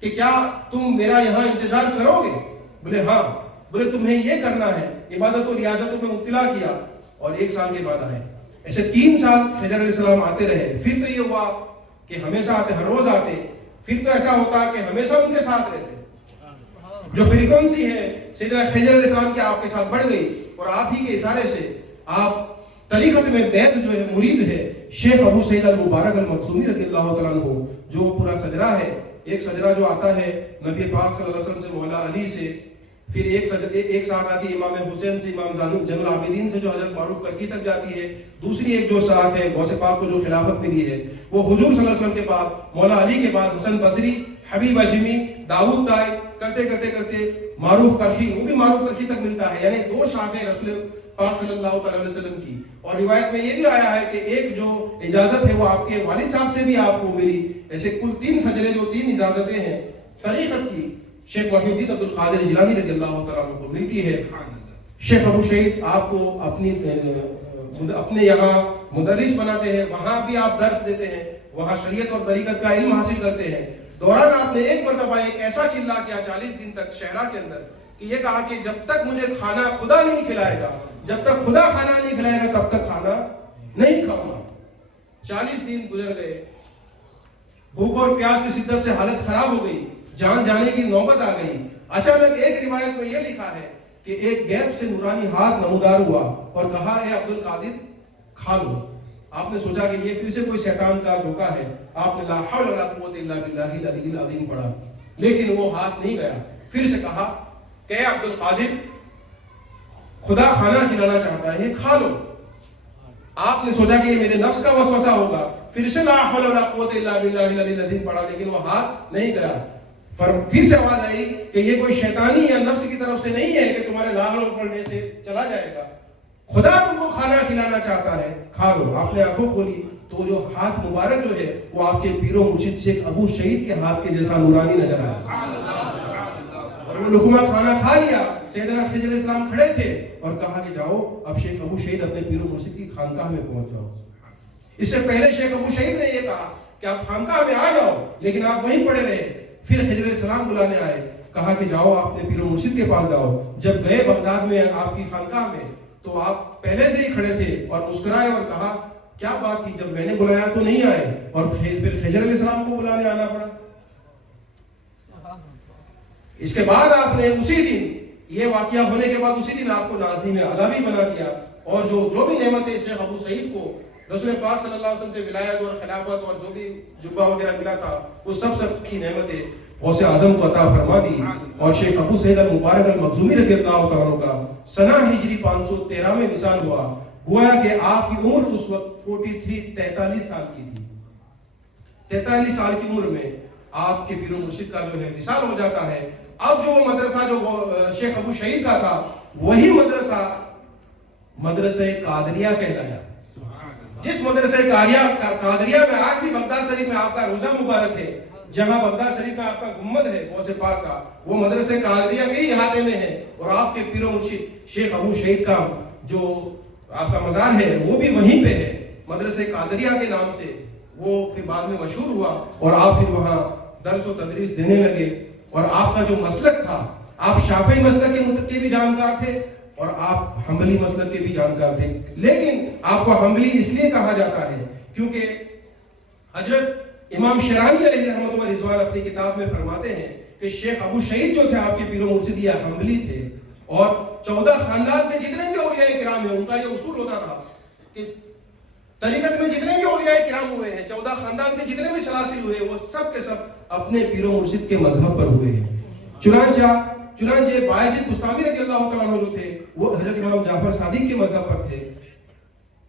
کہ کیا تم میرا یہاں انتظار کرو گے؟ بولے ہاں. بولے تمہیں یہ کرنا ہے، عبادت و ریاضتوں میں مبتلا کیا، اور 1 سال کے بعد آئے. ایسے 3 سال خضر علیہ السلام آتے رہے. پھر تو یہ ہوا کہ ہمیشہ آتے، ہر روز آتے. پھر تو ایسا ہوتا کہ ہمیشہ ان کے ساتھ رہتے. جو فریکوینسی ہے سیدنا خضر علیہ السلام کی آپ کے ساتھ بڑھ گئی، اور آپ ہی کے اشارے سے آپ طریقت میں بیعت جو ہے مرید ہے شیخ ابو سعید المبارک المخزومی رضی اللہ تعالیٰ عنہ. جو پورا سجرہ ہے، ایک سجرہ جو آتا ہے نبی پاک صلی اللہ علیہ وسلم سے مولا علی سے، پھر ایک ساتھ آتی ہے امام حسین سے، امام زین العابدین سے جو حضرت معروف کرکی تک جاتی ہے. دوسری ایک جو ساتھ ہے غوث پاک کو جو خلافت ملی ہے وہ حضور صلی اللہ علیہ وسلم کے بعد مولا علی کے بعد حسن بصری، حبیب اجمی، داؤد طائی، کرتے معروف کرکی، وہ بھی معروف کرکی تک ملتا ہے. یعنی 2 شاخیں رسول پاک صلی اللہ علیہ وسلم کی. اور روایت میں یہ بھی آیا ہے کہ ایک جو اجازت ہے وہ آپ کے والد صاحب سے بھی آپ کو ملی. ایسے کل 3 سجرے جو 3 اجازتیں ہیں طریقت کی شیخ محی الدین عبد القادر جیلانی رضی اللہ تعالیٰ عنہ کو ملتی ہے. شیخ ابو سعید آپ کو اپنے یہاں مدرس بناتے ہیں، وہاں بھی آپ درس دیتے ہیں، وہاں شریعت اور طریقت کا علم حاصل کرتے ہیں. دوران آپ نے ایک مرتبہ ایک ایسا چلا کیا 40 دن تک شہرہ کے اندر کہ یہ کہا کہ جب تک مجھے کھانا خدا نہیں کھلائے گا، جب تک خدا کھانا نہیں کھلائے گا تب تک کھانا نہیں کھاؤں گا. 40 دن گزر گئے، بھوک اور پیاس کی شدت سے حالت خراب ہو گئی، جان جانے کی نوبت آ گئی. اچانک ایک روایت میں یہ لکھا ہے کہ ایک غیب سے نورانی ہاتھ نمودار ہوا اور کہا اے عبد القادر کھا لو. آپ نے سوچا کہ یہ پھر سے کوئی شیطان کا دھوکہ ہے. آپ نے لا حول ولا قوت الا باللہ العلی العظیم پڑھا، لیکن وہ ہاتھ نہیں گیا. پھر سے کہا کہ اے عبد القادر خدا کھانا کھلانا چاہتا ہے، کھا لو. آپ نے سوچا کہ یہ میرے نفس کا وسوسہ ہوگا، پھر سے لا حول ولا قوت الا باللہ العلی العظیم پڑھا، لیکن وہ ہاتھ نہیں گیا. پھر سے آواز آئی کہ یہ کوئی شیطانی یا نفس کی طرف سے نہیں ہے کہ تمہارے لا حول پڑھنے سے چلا جائے گا، خدا تم کو کھانا کھلانا چاہتا ہے، کھا لو. آپ نے آنکھوں کھولی تو جو ہاتھ مبارک جو ہے وہ آپ کے پیر و مرشد شیخ ابو شہید کے ہاتھ کے جیسا نورانی نظر آیا. اور وہ لقمہ کھانا کھا لیا. سیدنا خضر علیہ السلام کھڑے تھے اور کہا کہ جاؤ اب شیخ ابو شہید اپنے پیر و مرشد کی خانقاہ میں پہنچ جاؤ. اس سے پہلے شیخ ابو شہید نے یہ کہا کہ آپ خانقاہ میں آ جاؤ، لیکن آپ وہیں پڑے رہے. پھر خضر علیہ السلام بلانے آئے، کہا کہ جاؤ آپ اپنے پیر و مرشد کے پاس جاؤ. جب گئے بغداد میں آپ کی خانقاہ میں تو آپ پہلے سے ہی کھڑے تھے اور مسکرائے اور کہا کیا بات تھی، جب میں نے بلایا تو نہیں آئے اور پھر خضر علیہ السلام کو بلانے آنا پڑا. اس کے بعد آپ نے اسی دن، یہ واقعہ ہونے کے بعد اسی دن آپ کو ناظم علاوی بنا دیا. اور جو بھی نعمتیں شیخ ابو سعید کو رسول پاک صلی اللہ علیہ وسلم سے ولایت اور خلافت اور جو بھی جبہ وغیرہ ملا تھا وہ سب کی نعمتیں غوث اعظم کو عطا فرما دی. اور شیخ ابو سعید المبارک المخزومی رضی اللہ تعالیٰ عنہ کا سنہ ہجری 513 میں وصال ہوا. گویا کہ آپ کی عمر اس وقت 43 سال کی تھی. 43 سال کی عمر میں آپ کے پیر و مرشد کا جو ہے وصال ہو جاتا ہے. اب جو مدرسہ جو شیخ ابو شہید کا تھا وہی مدرسہ قادریہ کہلایا. جس مدرسہ قادریہ میں آج بھی بغداد شریف میں آپ کا روزہ مبارک ہے، جہاں بغداد شریف میں آپ کا گنبد ہے غوث پاک کا، وہ مدرسہ قادریہ کے ہی احاطے میں ہے. اور آپ کے پیر و مرشد شیخ ابو شہید کا جو آپ کا مزار ہے وہ بھی وہیں پہ ہے، مدرسہ قادریہ کے نام سے. وہ پھر بعد میں مشہور ہوا اور آپ پھر وہاں درس و تدریس دینے لگے. اور آپ کا جو مسلک تھا، آپ شافعی مسلک کے بھی جانکار تھے اور آپ حنبلی مسلک کے بھی جانکار تھے. لیکن آپ کو حنبلی اس لیے کہا جاتا ہے کیونکہ حضرت امام شیرانی علیہ رحمۃ و رضوان اپنی کتاب میں فرماتے ہیں کہ شیخ ابو شہید جو تھے آپ کے پیر و مرشد یہ حنبلی تھے. اور 14 خاندان کے جتنے بھی اولیاء کرام ہیں ان کا یہ اصول ہوتا تھا کہ طریقت میں جتنے بھی اولیاء کرام ہوئے ہیں، 14 خاندان کے جتنے بھی سلاسل ہوئے، وہ سب کے سب اپنے پیر و مرشد کے مذہب پر ہوئے ہیں. چنانچہ بایزید بستامی رضی اللہ تعالیٰ عنہ جو تھے وہ حضرت امام جعفر صادق کے مذہب پر تھے.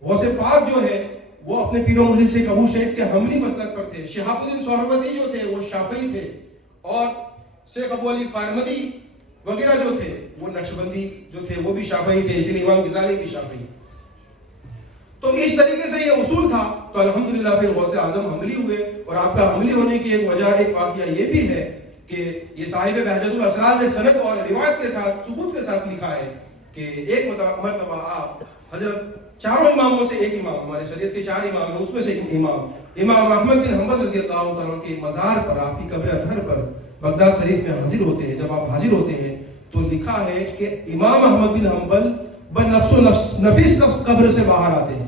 غوث پاک جو ہے وہ اپنے پیر و مرشد شیخ ابو شہید کے حنبلی مسلک پر تھے. شہاب الدین سہروردی جو تھے وہ شافعی تھے اور شیخ ابو علی فارمدی وغیرہ جو تھے وہ نقشبندی جو تھے وہ بھی شافعی تھے. اسی لیے امام غزالی بھی شافعی. تو اس طریقے سے یہ اصول تھا. تو الحمدللہ پھر غوث اعظم حنبلی ہوئے. اور آپ کا حنبلی ہونے کی ایک وجہ، ایک واقعہ یہ بھی ہے کہ یہ صاحب بہجت الاسرار نے سند اور روایت کے ساتھ ثبوت کے ساتھ لکھا ہے کہ ایک مرتبہ آپ حضرت چاروں اماموں سے ایک امام، ہمارے شریعت کے 4 امام ہیں اس میں سے ایک امام احمد بن حنبل رضی اللہ تعالیٰ کے مزار پر، آپ کی قبر اطہر پر بغداد شریف میں حاضر ہوتے ہیں. جب آپ حاضر ہوتے ہیں تو لکھا ہے کہ امام احمد بن حنبل بنفس و نفیس قبر سے باہر آتے ہیں،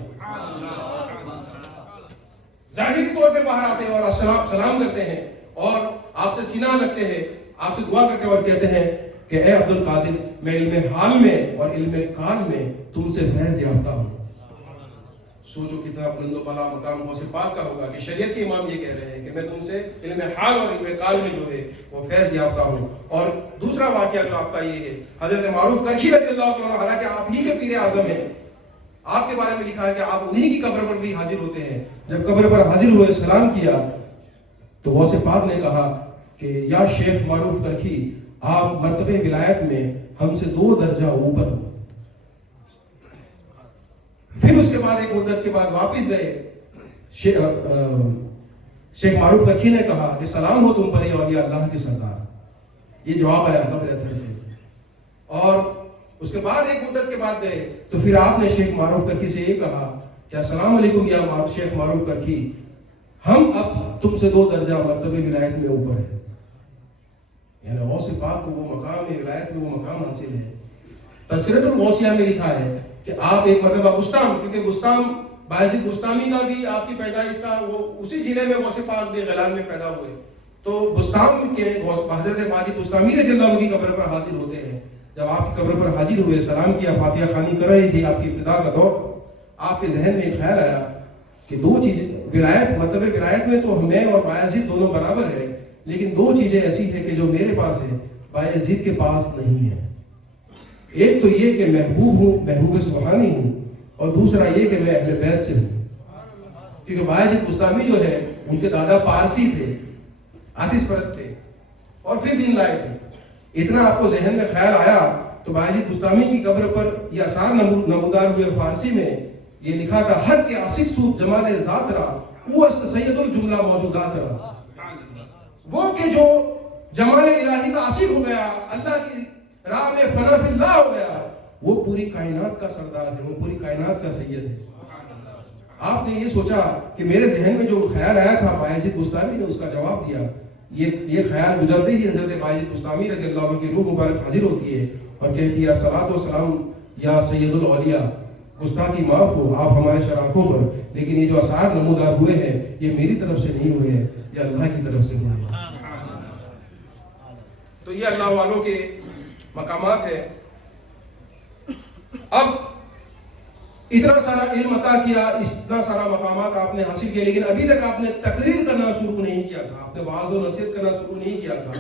ظاہری طور پہ باہر آتے ہیں اور سلام کرتے ہیں اور آپ سے سینہ لگتے ہیں، آپ سے دعا کرتے ہیں اور کہتے ہیں کہ اے عبد القادر، میں علم حال میں اور علم قال میں تم سے فیض یافتہ ہوں. سوچو کتنا بلند و بالا مقام غوث پاک کا ہوگا کہ شریعت کے امام یہ کہہ رہے ہیں کہ میں تم سے علم حال اور علم قال میں جو ہے وہ فیض یافتہ ہوں. اور دوسرا واقعہ جو آپ کا یہ ہے، حضرت معروف کرخی رضی اللہ عنہ، حالانکہ آپ ہی کے پیر اعظم ہیں، آپ کے بارے میں لکھا ہے کہ آپ انہی کی قبر پر بھی حاضر ہوتے ہیں. جب قبر پر حاضر ہوئے سلام کیا تو غوث پاک نے کہا کہ یا شیخ معروف کرخی، آپ مرتبہ ولایت میں ہم سے 2 درجہ اوپر ہو. پھر اس کے بعد ایک مدت کے بعد واپس گئے. شیخ معروف کرخی نے کہا کہ سلام ہو تم پر اے اولیاء اللہ کے سردار. یہ جواب آیا قبر اطہر سے. اور اس کے بعد ایک مدت کے بعد گئے تو پھر آپ نے شیخ معروف کرخی سے یہ کہا کہ السلام علیکم یا شیخ معروف کرخی، ہم اب تم سے 2 درجہ مرتبہ ولایت میں اوپر ہیں. یعنی غوث پاک کو وہ مقام ہے، ولایت میں وہ مقام حاصل ہے. تذکرۃ الغوثیہ میں لکھا ہے کہ آپ ایک مرتبہ بستام، کیونکہ بستام بایزید بستامی کا بھی آپ کی پیدائش کا وہ اسی ضلع میں غوث پاک بھی غیلان میں پیدا ہوئے. تو بستام کے حضرت بایزید بستامی رضی اللہ عنہ کی قبر پر حاضر ہوتے ہیں. جب آپ کی قبر پر حاضر ہوئے، سلام کیا، فاتحہ خوانی کر رہی تھی، آپ کی ابتدا کا دور، آپ کے ذہن میں ایک خیال آیا کہ 2 چیزیں ولایت، مطلب ولایت میں تو میں اور بایزید دونوں برابر ہیں، لیکن 2 چیزیں ایسی ہیں کہ جو میرے پاس ہے بایزید کے پاس نہیں ہے. ایک تو یہ کہ محبوب ہوں، محبوب سبحانی ہوں، اور دوسرا یہ کہ میں اہل بیت سے ہوں. کیونکہ بایزید بستامی جو ہے ان کے دادا پارسی تھے، آتش پرست تھے اور پھر دین لائے تھے. اتنا آپ کو ذہن میں خیال آیا تو بایزید بستامی کی قبر پر یہ آثار نمودار ہوئے فارسی میں یہ لکھا تھا ہر کے عاشق سود جمال ذات را وہ است سید الجملہ موجودات را، وہ کہ جو جمال الہی کا عاشق ہو گیا، اللہ کی راہ میں فنا فی اللہ ہو گیا، وہ پوری کائنات کا سردار ہے، وہ پوری کائنات کا سید ہے۔ آپ نے یہ سوچا کہ میرے ذہن میں جو خیال آیا تھا، بایزید بستامی نے اس کا جواب دیا۔ یہ خیال گزرتے ہی حضرت بایزید بستامی رضی اللہ عنہ کی روح مبارک حاضر ہوتی ہے اور کہتی ہے الصلاۃ والسلام یا سید الاولیاء، گستاخی معاف ہو آپ ہمارے شراکوں پر، لیکن یہ جو آثار نمودار ہوئے ہیں یہ میری طرف سے نہیں ہوئے ہیں، یہ اللہ کی طرف سے ہوئے ہیں۔ تو یہ اللہ والوں کے مقامات ہیں۔ اب اتنا سارا علم عطا کیا، اتنا سارا مقامات آپ نے حاصل کیا، لیکن ابھی تک آپ نے تقریر کرنا شروع نہیں کیا تھا، آپ نے وعظ و نصیحت کرنا شروع نہیں کیا تھا۔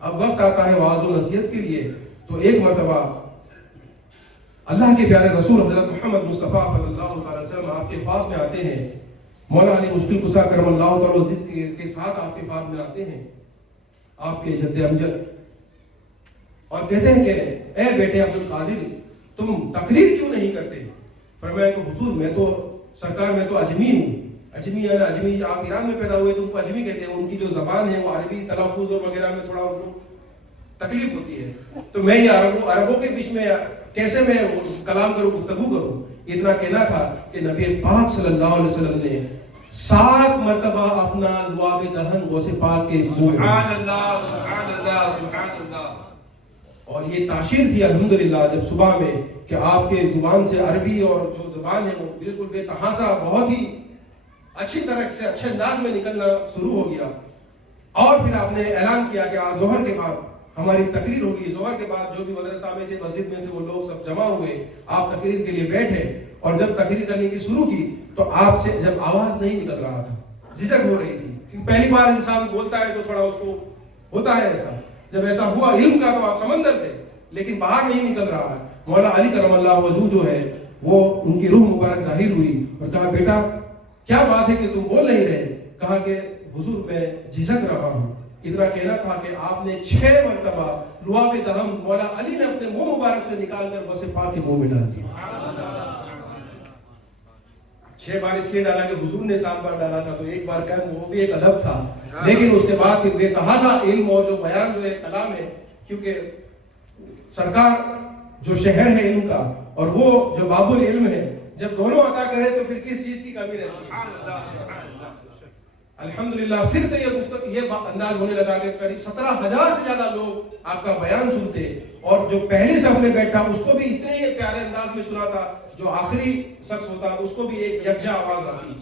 اب وقت آتا ہے وعظ و نصیحت کے لیے۔ تو ایک مرتبہ اللہ کے پیارے رسول حضرت محمد مصطفیٰ صلی اللہ علیہ وسلم آپ کے خواب میں آتے ہیں، مولا علی مشکل کشا کرم اللہ تعالی عزیز کے ساتھ آپ کے خواب میں آتے ہیں آپ کے جد امجد، اور کہتے ہیں کہ اے بیٹے عبد القادر تم تقریر کیوں نہیں کرتے؟ فرمایا کہ حضور میں تو سرکار میں تو اجمی ہوں، اجمی ہے نا، اجمی آپ ایران میں پیدا ہوئے تو ان کو اجمی کہتے ہیں، ان کی جو زبان ہے وہ عربی تلفظ اور وغیرہ میں تھوڑا ان کو تکلیف ہوتی ہے، تو میں یہ عربوں کے بیچ میں کیسے میں کلام کروں، گفتگو کروں؟ اتنا کہنا تھا کہ نبی پاک صلی اللہ علیہ وسلم نے 7 مرتبہ اپنا لعاب دہن غوث پاک کے سبحان اللہ سبحان اللہ سبحان اللہ، اور یہ تاشیر تھی الحمدللہ جب صبح میں کہ آپ کے زبان سے عربی اور جو زبان ہے وہ بالکل بے تحاشا بہت ہی اچھی طرح سے اچھے انداز میں نکلنا شروع ہو گیا، اور پھر آپ نے اعلان کیا کہ آج ظہر کے بعد ہماری تقریر ہوگی۔ ظہر کے بعد جو بھی مدرسہ میں تھے، مسجد میں تھے، وہ لوگ سب جمع ہوئے، آپ تقریر کے لیے بیٹھے، اور جب تقریر کرنے کی شروع کی تو آپ سے جب آواز نہیں نکل رہا تھا، جھجک ہو رہی تھی، کیونکہ پہلی بار انسان بولتا ہے تو تھوڑا اس کو ہوتا ہے ایسا، جب ایسا ہوا علم کا تو آپ سمندر تھے لیکن باہر نہیں نکل رہا ہے۔ مولا علی کرم اللہ وجہ جو ہے وہ ان کی روح مبارک ظاہر ہوئی اور کہا بیٹا کیا بات ہے کہ تم بول نہیں رہے؟ کہا کہ حضور میں جھجک رہا ہوں۔ اتنا کہنا تھا کہ آپ نے 6 مرتبہ لعاب دہن مولا علی نے اپنے منہ مبارک سے نکال کر غوث پاک کے منہ میں ڈال دیا۔ 6 بار اس لیے ڈالا کہ حضور نے 7 بار ڈالا تھا تو ایک بار کم، وہ بھی ایک ادب تھا، لیکن اس کے بعد پھر بے تحاشا علم اور جو بیان جو ہے کلام ہے، کیونکہ سرکار جو شہر ہے علم کا اور وہ جو باب العلم ہے، جب دونوں عطا کرے تو پھر کس چیز کی کمی رہتی ہے؟ الحمدللہ پھر تو یہ انداز ہونے لگا کہ قریب 17,000 سے زیادہ لوگ آپ کا بیان سنتے، اور جو پہلی صف میں بیٹھا اس کو بھی اتنے پیارے انداز میں سنا تھا، جو آخری شخص ہوتا اس کو بھی ایک یکجا آواز آتی۔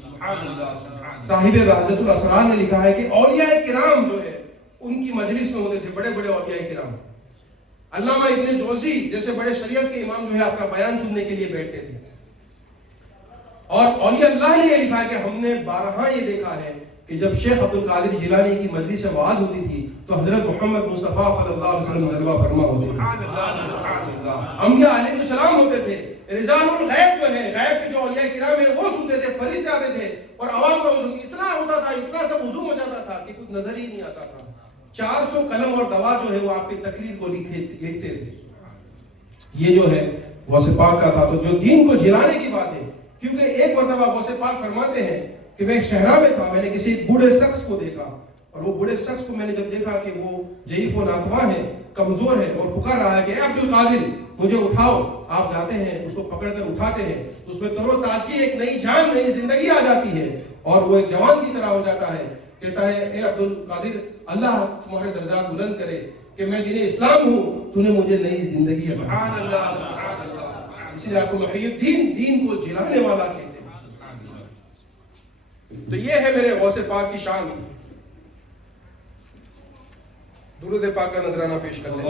صاحب بہجت الاسرار نے لکھا ہے کہ اولیاء کرام جو ہے ان کی مجلس میں ہوتے تھے، بڑے بڑے اولیاء کرام، علامہ ابن جوزی جیسے بڑے شریعت کے امام جو ہے آپ کا بیان سننے کے لیے بیٹھتے تھے، اور اولیاء اللہ نے یہ لکھا ہے کہ ہم نے بارہا یہ دیکھا ہے کہ جب شیخ عبد القادر جیلانی کی مجلس سے واعظ ہوتی تھی تو حضرت محمد مصطفیٰ صلی اللہ علیہ وسلم جلوہ فرما ہوتے تھے، انبیاء علیہ السلام ہوتے تھے، رجال الغیب جو ہے غیب کے جو اولیاء کرام ہیں وہ سنتے تھے، فرشتے آتے تھے، اور عوام کا حضور اتنا ہوتا تھا، اتنا سب ہجوم ہو جاتا تھا کہ کچھ نظر ہی نہیں آتا تھا۔ 400 قلم اور دوا جو ہے وہ آپ کی تقریر کو لکھتے تھے۔ یہ جو ہے غوث پاک کا تھا۔ تو جو دین کو جلانے کی بات ہے، کیونکہ ایک مرتبہ غوث پاک فرماتے ہیں کہ میں شہرہ میں تھا، میں نے کسی بوڑھے شخص کو دیکھا، اور وہ بوڑھے شخص کو میں نے جب دیکھا کہ وہ ضعیف و ناتواں ہے، کمزور ہے، اور پکار رہا ہے کہ اے عبد القادر مجھے اٹھاؤ۔ آپ جاتے ہیں، اس کو پکڑ کر اٹھاتے ہیں، اس میں تر و تازگی، ایک نئی جان، نئی زندگی آ جاتی ہے، اور وہ ایک جوان کی طرح ہو جاتا ہے۔ کہتا ہے اے عبد القادر اللہ تمہارے درجات بلند کرے کہ میں دین اسلام ہوں، تو نے مجھے نئی زندگی عطا کی۔ سبحان اللہ سبحان اللہ۔ اس لیے آپ کو محی الدین، دین کو جلانے والا کہتے ہیں۔ تو یہ ہے میرے غوث پاک کی شان۔ درود پاک کا نذرانہ پیش کر لیں۔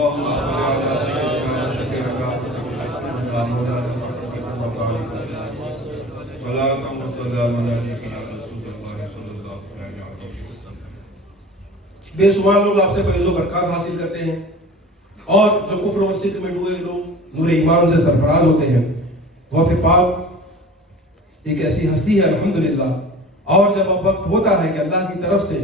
بے شمار لوگ آپ سے فیض و برکات حاصل کرتے ہیں، اور جو کفر اور شرک میں ڈوبے لوگ نور ایمان سے سرفراز ہوتے ہیں۔ غوث پاک ایک ایسی ہستی ہے الحمدللہ، اور جب اب وقت ہوتا ہے کہ اللہ کی طرف سے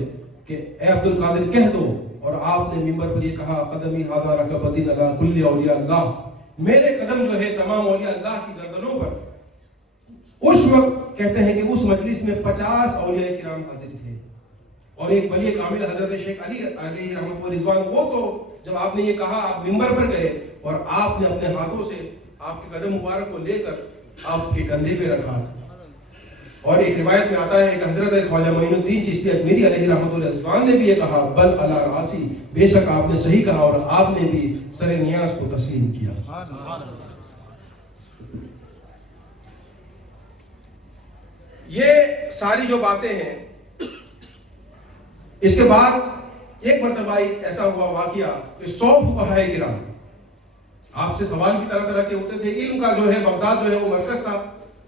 کہ اے عبد القادر کہہ دو، اور آپ نے منبر پر یہ کہا قدمی ھذا رکبۃ علی کل اولیاء اللہ، میرے قدم جو ہے تمام اولیاء اللہ کی گردنوں پر، اس وقت کہتے ہیں کہ اس مجلس میں 50 اولیاء کرام حاضر تھے اور ایک ولی کامل حضرت شیخ علی علیہ رحمۃ اللہ رضوان، وہ تو جب آپ نے یہ کہا آپ منبر پر گئے اور آپ نے اپنے ہاتھوں سے آپ کے قدم مبارک کو لے کر آپ کے کندھے پہ رکھا، اور ایک روایت میں آتا ہے کہ حضرت خواجہ معین الدین چشتی اجمیری علیہ رحمۃ اللہ رضوان نے بھی یہ کہا بل علی راسی، بے شک آپ نے صحیح کہا اور آپ نے بھی سر نیاز کو تسلیم کیا۔ یہ ساری جو باتیں ہیں، اس کے بعد ایک مرتبہ ایسا ہوا واقعہ کہ 100 فقہاء کرام، آپ سے سوال بھی طرح طرح کے ہوتے تھے، علم کا جو ہے بغداد جو ہے وہ مرکز تھا،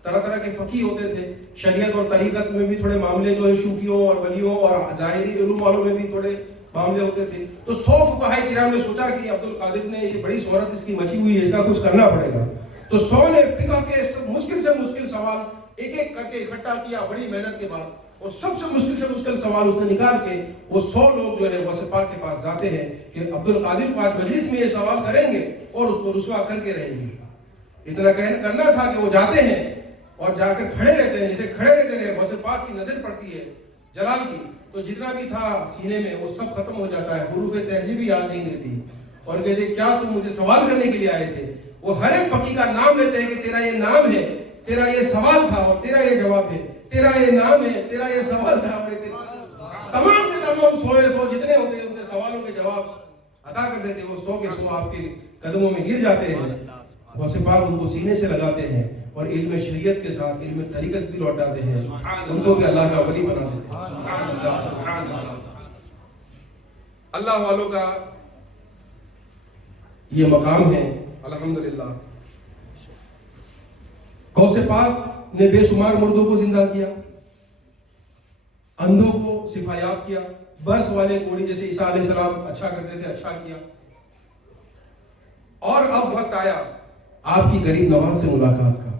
طرح طرح کے فقی ہوتے تھے، شریعت اور طریقت میں بھی تھوڑے معاملے جو ہے صوفیوں اور ولیوں اور ظاہری علوم والوں میں بھی تھوڑے معاملے ہوتے تھے۔ تو 100 فقہاء کرام نے سوچا کہ عبد القادر نے یہ بڑی شہرت اس کی مچی ہوئی ہے، اس کا کچھ کرنا پڑے گا۔ تو 100 نے فقہ کے مشکل سے مشکل سوال ایک ایک کر کے اکٹھا کیا بڑی محنت کے بعد، اور سب سے مشکل سوال اس نے نکال کے وہ 100 لوگ جو ہے غوث پاک کے پاس جاتے ہیں کہ عبد القادر کو آج مجلس میں یہ سوال کریں گے اور اس کو رسوا کر کے رہیں گے۔ اتنا کرنا تھا کہ وہ جاتے ہیں اور جا کر کھڑے رہتے ہیں، جیسے کھڑے رہتے تھے غوث پاک کی نظر پڑتی ہے جلال کی تو جتنا بھی تھا سینے میں وہ سب ختم ہو جاتا ہے، حروف تہذیب بھی یاد نہیں رہتی، اور کہتے کیا تم مجھے سوال کرنے کے لیے آئے تھے؟ وہ ہر ایک فقی کا نام لیتے ہیں کہ تیرا یہ نام ہے، تیرا یہ سوال تھا اور تیرا یہ جواب ہے، تیرا یہ نام ہے، تیرا یہ سوال تھا اور تمام کے تمام 100 جتنے ہوتے ہیں ان کے سوالوں کے جواب عطا کر دیتے، وہ 100 کے 100 آپ کے قدموں میں گر جاتے ہیں، غوث پاک ان کو سینے سے لگاتے ہیں اور علم شریعت کے ساتھ علم طریقت بھی لوٹاتے ہیں، ان کو بھی اللہ کا ولی بنا دیتے ہیں۔ اللہ والوں کا یہ مقام ہے الحمدللہ۔ غوث پاک نے بے شمار مردوں کو زندہ کیا، اندھوں کو شفا یاب کیا، برس والے کوڑی جیسے عیسیٰ علیہ السلام اچھا کرتے تھے اچھا کیا، اور اب وقت آیا آپ کی غریب نواز سے ملاقات کا۔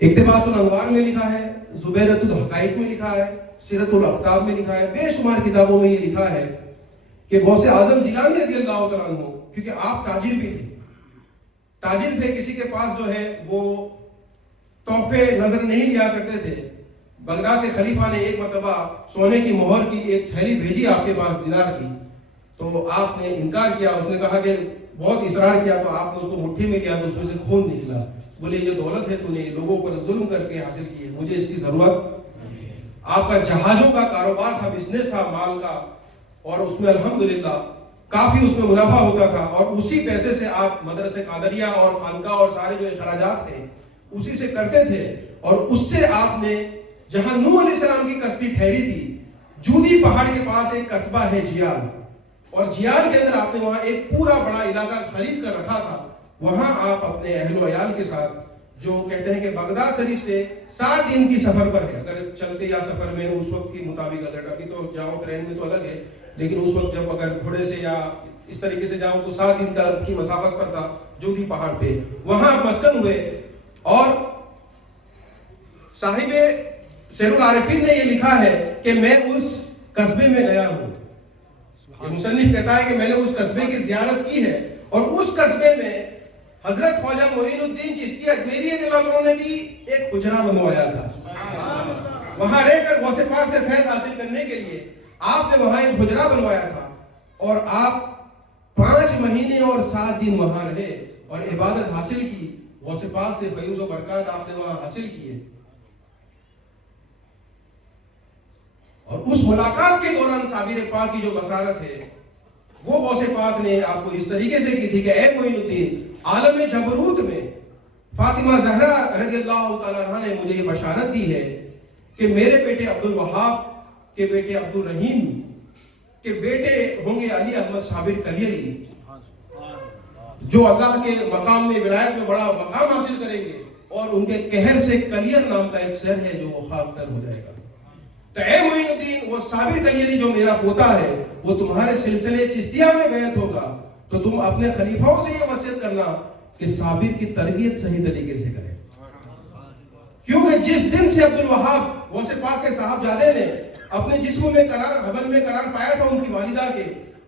اقتباس الانوار میں لکھا ہے، زبیرۃ الحقائق میں لکھا ہے، سیرت الاقطاب میں لکھا ہے، بے شمار کتابوں میں یہ لکھا ہے کہ غوث اعظم جیلانی رضی اللہ تعالیٰ عنہ، کیونکہ آپ تاجر بھی تھے، تاجر تھے، کسی کے پاس جو ہے وہ تحفے نظر نہیں لیا کرتے تھے۔ بغداد کے خلیفہ نے ایک مرتبہ سونے کی مہر کی ایک تھیلی بھیجی آپ کے پاس دینار کی، تو آپ نے انکار کیا، اس نے کہا کہ بہت اصرار کیا، تو آپ نے اس کو مٹھی میں لیا تو اس میں سے خون نکلا، بولے یہ دولت ہے تو نے لوگوں پر ظلم کر کے حاصل کی ہے، مجھے اس کی ضرورت۔ آپ کا جہازوں کا کاروبار تھا، بزنس تھا مال کا، اور اس میں الحمدللہ کافی اس میں منافع ہوتا تھا، اور اسی پیسے سے آپ مدرسے قادریہ اور خانقاہ اور سارے جو اخراجات تھے اسی سے کرتے تھے، اور اس سے آپ نے جہاں نوح علیہ السلام کی کشتی ٹھہری تھی، جودی پہاڑ کے پاس ایک قصبہ ہے جیال، اور جیال کے اندر آپ نے وہاں ایک پورا بڑا علاقہ خرید کر رکھا تھا، وہاں آپ اپنے اہل و عیال کے ساتھ، جو کہتے ہیں کہ بغداد شریف سے 7 دن کی سفر پر ہے، اگر چلتے یا سفر میں اس وقت کی مطابق، اگر ابھی تو جاؤ ٹرین میں تو الگ ہے، لیکن اس وقت جب اگر گھوڑے سے یا اس طریقے سے جاؤ تو 7 دن کی مسافت پر تھا جودی پہاڑ پہ، وہاں آپ مسکن ہوئے، اور صاحب سیر العارفین نے یہ لکھا ہے کہ میں اس قصبے میں گیا ہوں، یہ مصنف کہتا ہے کہ میں نے اس قصبے کی زیارت کی ہے، اور اس قصبے میں حضرت خواجہ معین الدین چشتی اجمیری رضی اللہ عنہ نے بھی ایک حجرہ بنوایا تھا، وہاں رہ کر غوث پاک سے فیض حاصل کرنے کے لیے آپ نے وہاں ایک حجرہ بنوایا تھا، اور آپ 5 مہینے اور 7 دن وہاں رہے اور عبادت حاصل کی، غوث پاک سے فیض و برکات آپ نے وہاں حاصل کیے، اور اس ملاقات کے دوران صابر پاک کی جو بصارت ہے وہ غوث پاک نے آپ کو اس طریقے سے کی تھی کہ اے معین الدین، عالم جبروت میں فاطمہ زہرا رضی اللہ تعالیٰ عنہ نے مجھے یہ بشارت دی ہے کہ میرے بیٹے عبد الوہاب کے بیٹے عبد الرحیم کے بیٹے ہوں گے علی احمد صابر کلیری، جو اللہ کے مقام میں ولایت میں بڑا مقام حاصل کریں گے، اور ان کے قہر سے کلیر نام کا ایک شہر ہے جو وہ خاک تر ہو جائے گا۔ تو اے معین الدین، وہ صابر کلیری جو میرا پوتا ہے وہ تمہارے سلسلے چشتیہ میں بیعت ہوگا، تو تم اپنے خلیفاؤں سے یہ وصیت کرنا کہ صابر کی تربیت صحیح طریقے سے کریں، کیونکہ جس دن سے عبد الوہاب غوث پاک کے صاحبزادے نے اپنے جسم میں قرار، حبل میں قرار پایا تھا ان کی والدہ کے،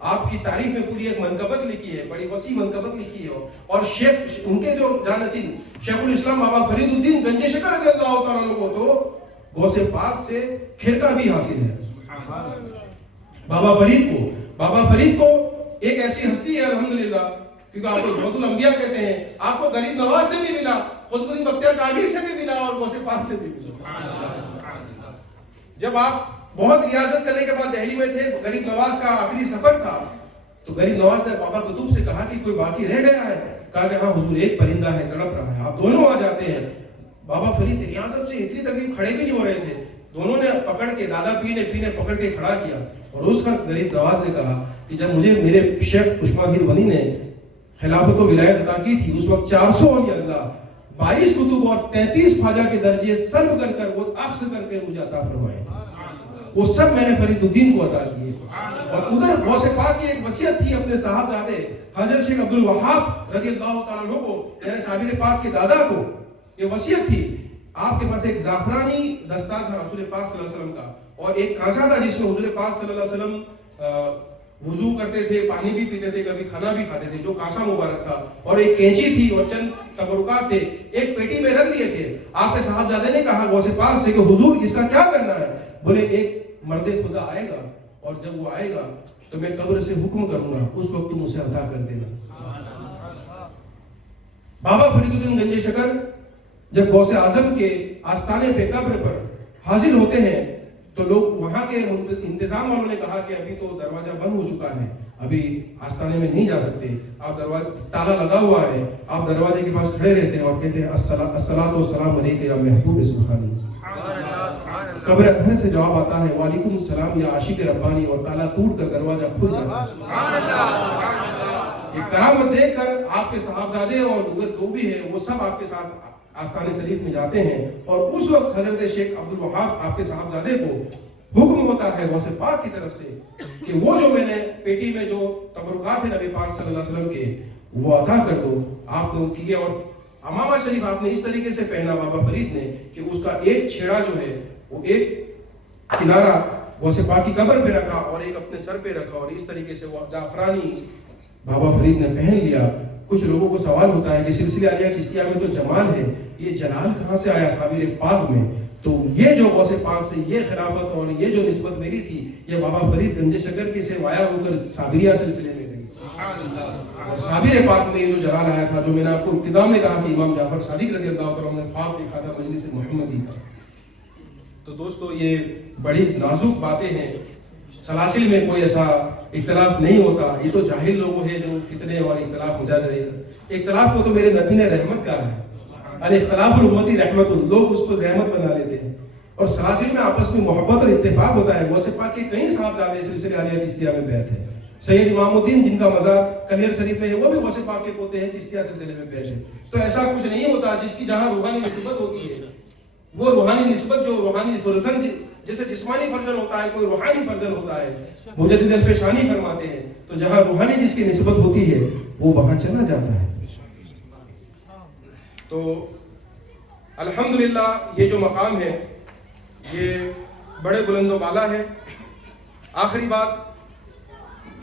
آپ کی تعریف میں پوری ایک منقبت لکھی ہے، بڑی وسیع منقبت لکھی ہے، اور شیخ ان کے جو جانشین شیخ الاسلام بابا فرید الدین گنج شکر رضی اللہ تعالیٰ عنہ کو تو غوث پاک سے خرقہ بھی حاصل ہے۔ بابا فرید کو ایک ایسی ہستی ہے الحمدللہ، کیونکہ آپ کو زہد الانبیاء کہتے ہیں، آپ کو غریب نواز سے بھی ملا، قطب الدین بختیار کاکی سے بھی ملا، اور غوث پاک سے بھی ملا۔ جب آپ بہت ریاضت کرنے کے بعد دہلی میں تھے، غریب نواز کا آخری سفر تھا، تو غریب نواز نے بابا قطب سے کہا کہ کوئی باقی رہ گیا ہے؟ کہا کہ ہاں حضور، ایک پرندہ ہے، تڑپ رہا ہے، آپ دونوں آ جاتے ہیں۔ بابا فرید ریاضت سے اتنی تکلیف، کھڑے بھی نہیں ہو رہے تھے، دونوں نے پکڑ کے، دادا پیر نے پکڑ کے کھڑا کیا، اور اس کا غریب نواز نے کہا کہ جب مجھے میرے شیخ عثمان میر بنی نے خلافت و ولایت عطا کی تھی، اس وقت 400 اولیاء اللہ، 22 کتب اور 33 خواجہ کے درجے سلب کر وہ اخذ کر کے مجھے عطا فرمائے، وہ سب میں نے فرید الدین کو عطا کیے۔ اور ادھر غوث پاک کی ایک وصیت تھی اپنے صاحبزادے حضرت شیخ عبد الوہاب رضی اللہ تعالیٰ عنہ کو، یعنی صابر پاک کے دادا کو یہ وصیت تھی۔ آپ کے پاس ایک زعفرانی دستار تھا رسول پاک صلی اللہ علیہ وسلم کا، اور ایک کانسا تھا جس میں حضور پاک صلی اللہ علیہ وسلم وضو کرتے تھے، پانی بھی پیتے تھے، کبھی کھانا بھی کھاتے تھے، جو کانسا مبارک تھا، اور ایک کینچی تھی اور چند تبرکات تھے، ایک پیٹی میں رکھ دیے تھے۔ آپ کے صاحبزادے نے کہا غوث پاک سے کہ حضور اس کا کیا کرنا ہے؟ بولے ایک مرد خدا آئے گا، اور جب وہ آئے گا تو میں قبر سے حکم کروں گا، اس وقت تم اسے عطا کر دینا۔ بابا فرید الدین گنج شکر جب غوث اعظم کے آستانے پہ قبر پر حاضر ہوتے ہیں تو لوگ وہاں کے انتظام والوں نے کہا کہ ابھی تو دروازہ بند ہو چکا ہے، ابھی آستانے میں نہیں جا سکتے، آپ دروازہ تالا لگا ہوا ہے، آپ دروازے کے پاس کھڑے رہتے ہیں اور کہتے ہیں الصلاۃ والسلام علیک یا محبوب سبحانی۔ قبر اطہر سے جواب آتا ہے وعلیکم السلام یا عاشق ربانی، اور تالا ٹوٹ کر دروازہ کھل جاتا ہے۔ یہ کرامت دیکھ کر آپ کے صاحبزادے اور دیگر جو بھی ہیں وہ سب آپ کے ساتھ آستانے شریف میں جاتے ہیں، اور اس وقت حضرت شیخ عبد الوہاب آپ کے صاحبزادے کو حکم ہوتا ہے غوث پاک کی طرف سے کہ وہ جو میں نے پیٹی میں جو تبرکات ہیں نبی پاک صلی اللہ علیہ وسلم کے وہ عطا کر دو۔ آپ نے کیے، اور امامہ شریف آپ نے اس طریقے سے پہنا بابا فرید نے کہ اس کا ایک چھیڑا جو ہے وہ ایک کنارہ غوث پاک کی قبر پہ رکھا اور ایک اپنے سر پہ رکھا، اور اس طریقے سے وہ زعفرانی بابا فرید نے پہن لیا۔ کچھ لوگوں کو سوال ہوتا ہے کہ سلسلہ عالیہ چشتیہ میں تو جمال ہے، یہ جلال کہاں سے آیا صابر پاک میں؟ تو یہ جو غوث پاک سے یہ خلافت اور یہ جو نسبت میری تھی، یہ بابا فرید گنج شکر کے سے وایا ہو کر صابریہ سلسلے میں گئی، اور صابر پاک میں یہ جو جلال آیا تھا، جو میں نے آپ کو ابتدا میں کہا کہ امام جعفر صادق رضی اللہ عنہ نے خواب دیکھا تھا مجلس محمدی کا۔ تو دوستو یہ بڑی نازک باتیں ہیں، سلاسل میں کوئی ایسا اختلاف نہیں ہوتا، یہ تو جاہل لوگ ہیں جو فتنے اور اختلاف مجا رہے ہیں۔ اختلاف کو تو میرے نبی نے رحمت کہا ہے، الاختلاف الامتی رحمت، لوگ اس کو رحمت بنا لیتے ہیں، اور سلاسل میں آپس میں محبت اور اتفاق ہوتا ہے۔ غوث پاک کے کئی صاحبزادے سلسلہ عالیہ چشتیہ میں بیعت ہیں۔ سید امام الدین جن کا مزار کلیر شریف میں ہے وہ بھی غوث پاک کے پوتے ہیں، چشتیہ سلسلے میں بیعت ہیں۔ تو ایسا کچھ نہیں ہوتا، جس کی جہاں روحانی نسبت ہوتی ہے وہ روحانی نسبت، جو روحانی فرزن جیسے جسمانی فرزن ہوتا ہے، کوئی روحانی فرزن ہوتا ہے، مجدد الفیشانی فرماتے ہیں، تو جہاں روحانی جس کی نسبت ہوتی ہے وہ وہاں چلا جاتا ہے۔ تو الحمدللہ یہ جو مقام ہے یہ بڑے بلند و بالا ہے۔ آخری بات،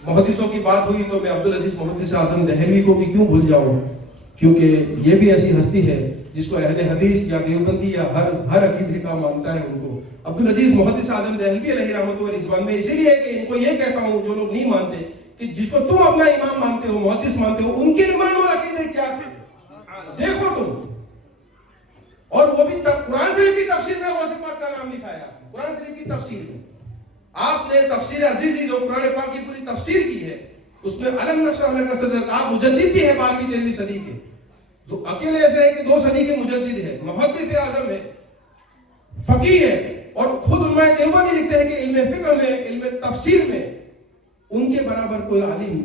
محدثوں کی بات ہوئی تو میں عبدالعزیز محدث اعظم دہلوی کو بھی کیوں بھول جاؤں، کیونکہ یہ بھی ایسی ہستی ہے جس کو اہل حدیث یا دیوبندی یا ہر عقیدے کا مانتا ہے ان کو۔ عبدالعزیز محدث اعظم دہلوی علیہ رحمۃ و رضوان میں اسی لیے کہ ان کو یہ کہتا ہوں جو لوگ نہیں مانتے کہ جس کو تم اپنا امام مانتے ہو، محدث مانتے ہو، ان کے ایمان اور عقیدے کیا تھے دیکھو تم، اور وہ بھی قرآن شریف کی تفسیر میں غوث پاک کا نام لکھا ہے۔ قرآن شریف کی تفسیر میں آپ نے تفسیر عزیزی جو قرآن پاک کی پوری تفسیر کی ہے، اس میں علم نشرح لک صدرک، آپ مجدد بھی ہے 12ویں 13ویں صدی کے، تو اکیلے ایسے ہے کہ 2 صدی کے مجدد ہے، محدث اعظم ہے، فقیہ ہے، اور خود علماء دیوبند لکھتے ہیں کہ علم فقہ میں، علم تفسیر میں ان کے برابر کوئی عالم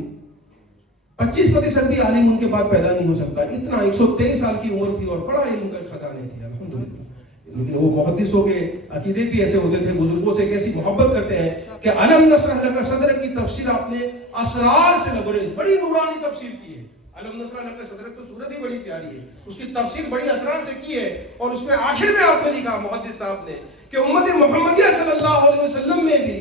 25% بھی عالم ان کے بعد پیدا نہیں ہو سکتا۔ اتنا 123 سال کی عمر تھی اور بڑا علم کا خزانے تھے الحمدللہ۔ لیکن وہ محدثوں کے عقیدے بھی ایسے ہوتے تھے، بزرگوں سے کیسی محبت کرتے ہیں کہ علم نشرح لک صدرک کی تفسیر آپ نے اسرار سے لبریز، بڑی نورانی تفسیر کی ہے۔ علم نشرح لک صدرک تو صورت ہی بڑی پیاری ہے، اس کی تفسیر بڑی اسرار سے کی ہے، اور اس میں آخر میں آپ نے لکھا محدث صاحب نے کہ امت محمدیہ صلی اللہ علیہ وسلم میں بھی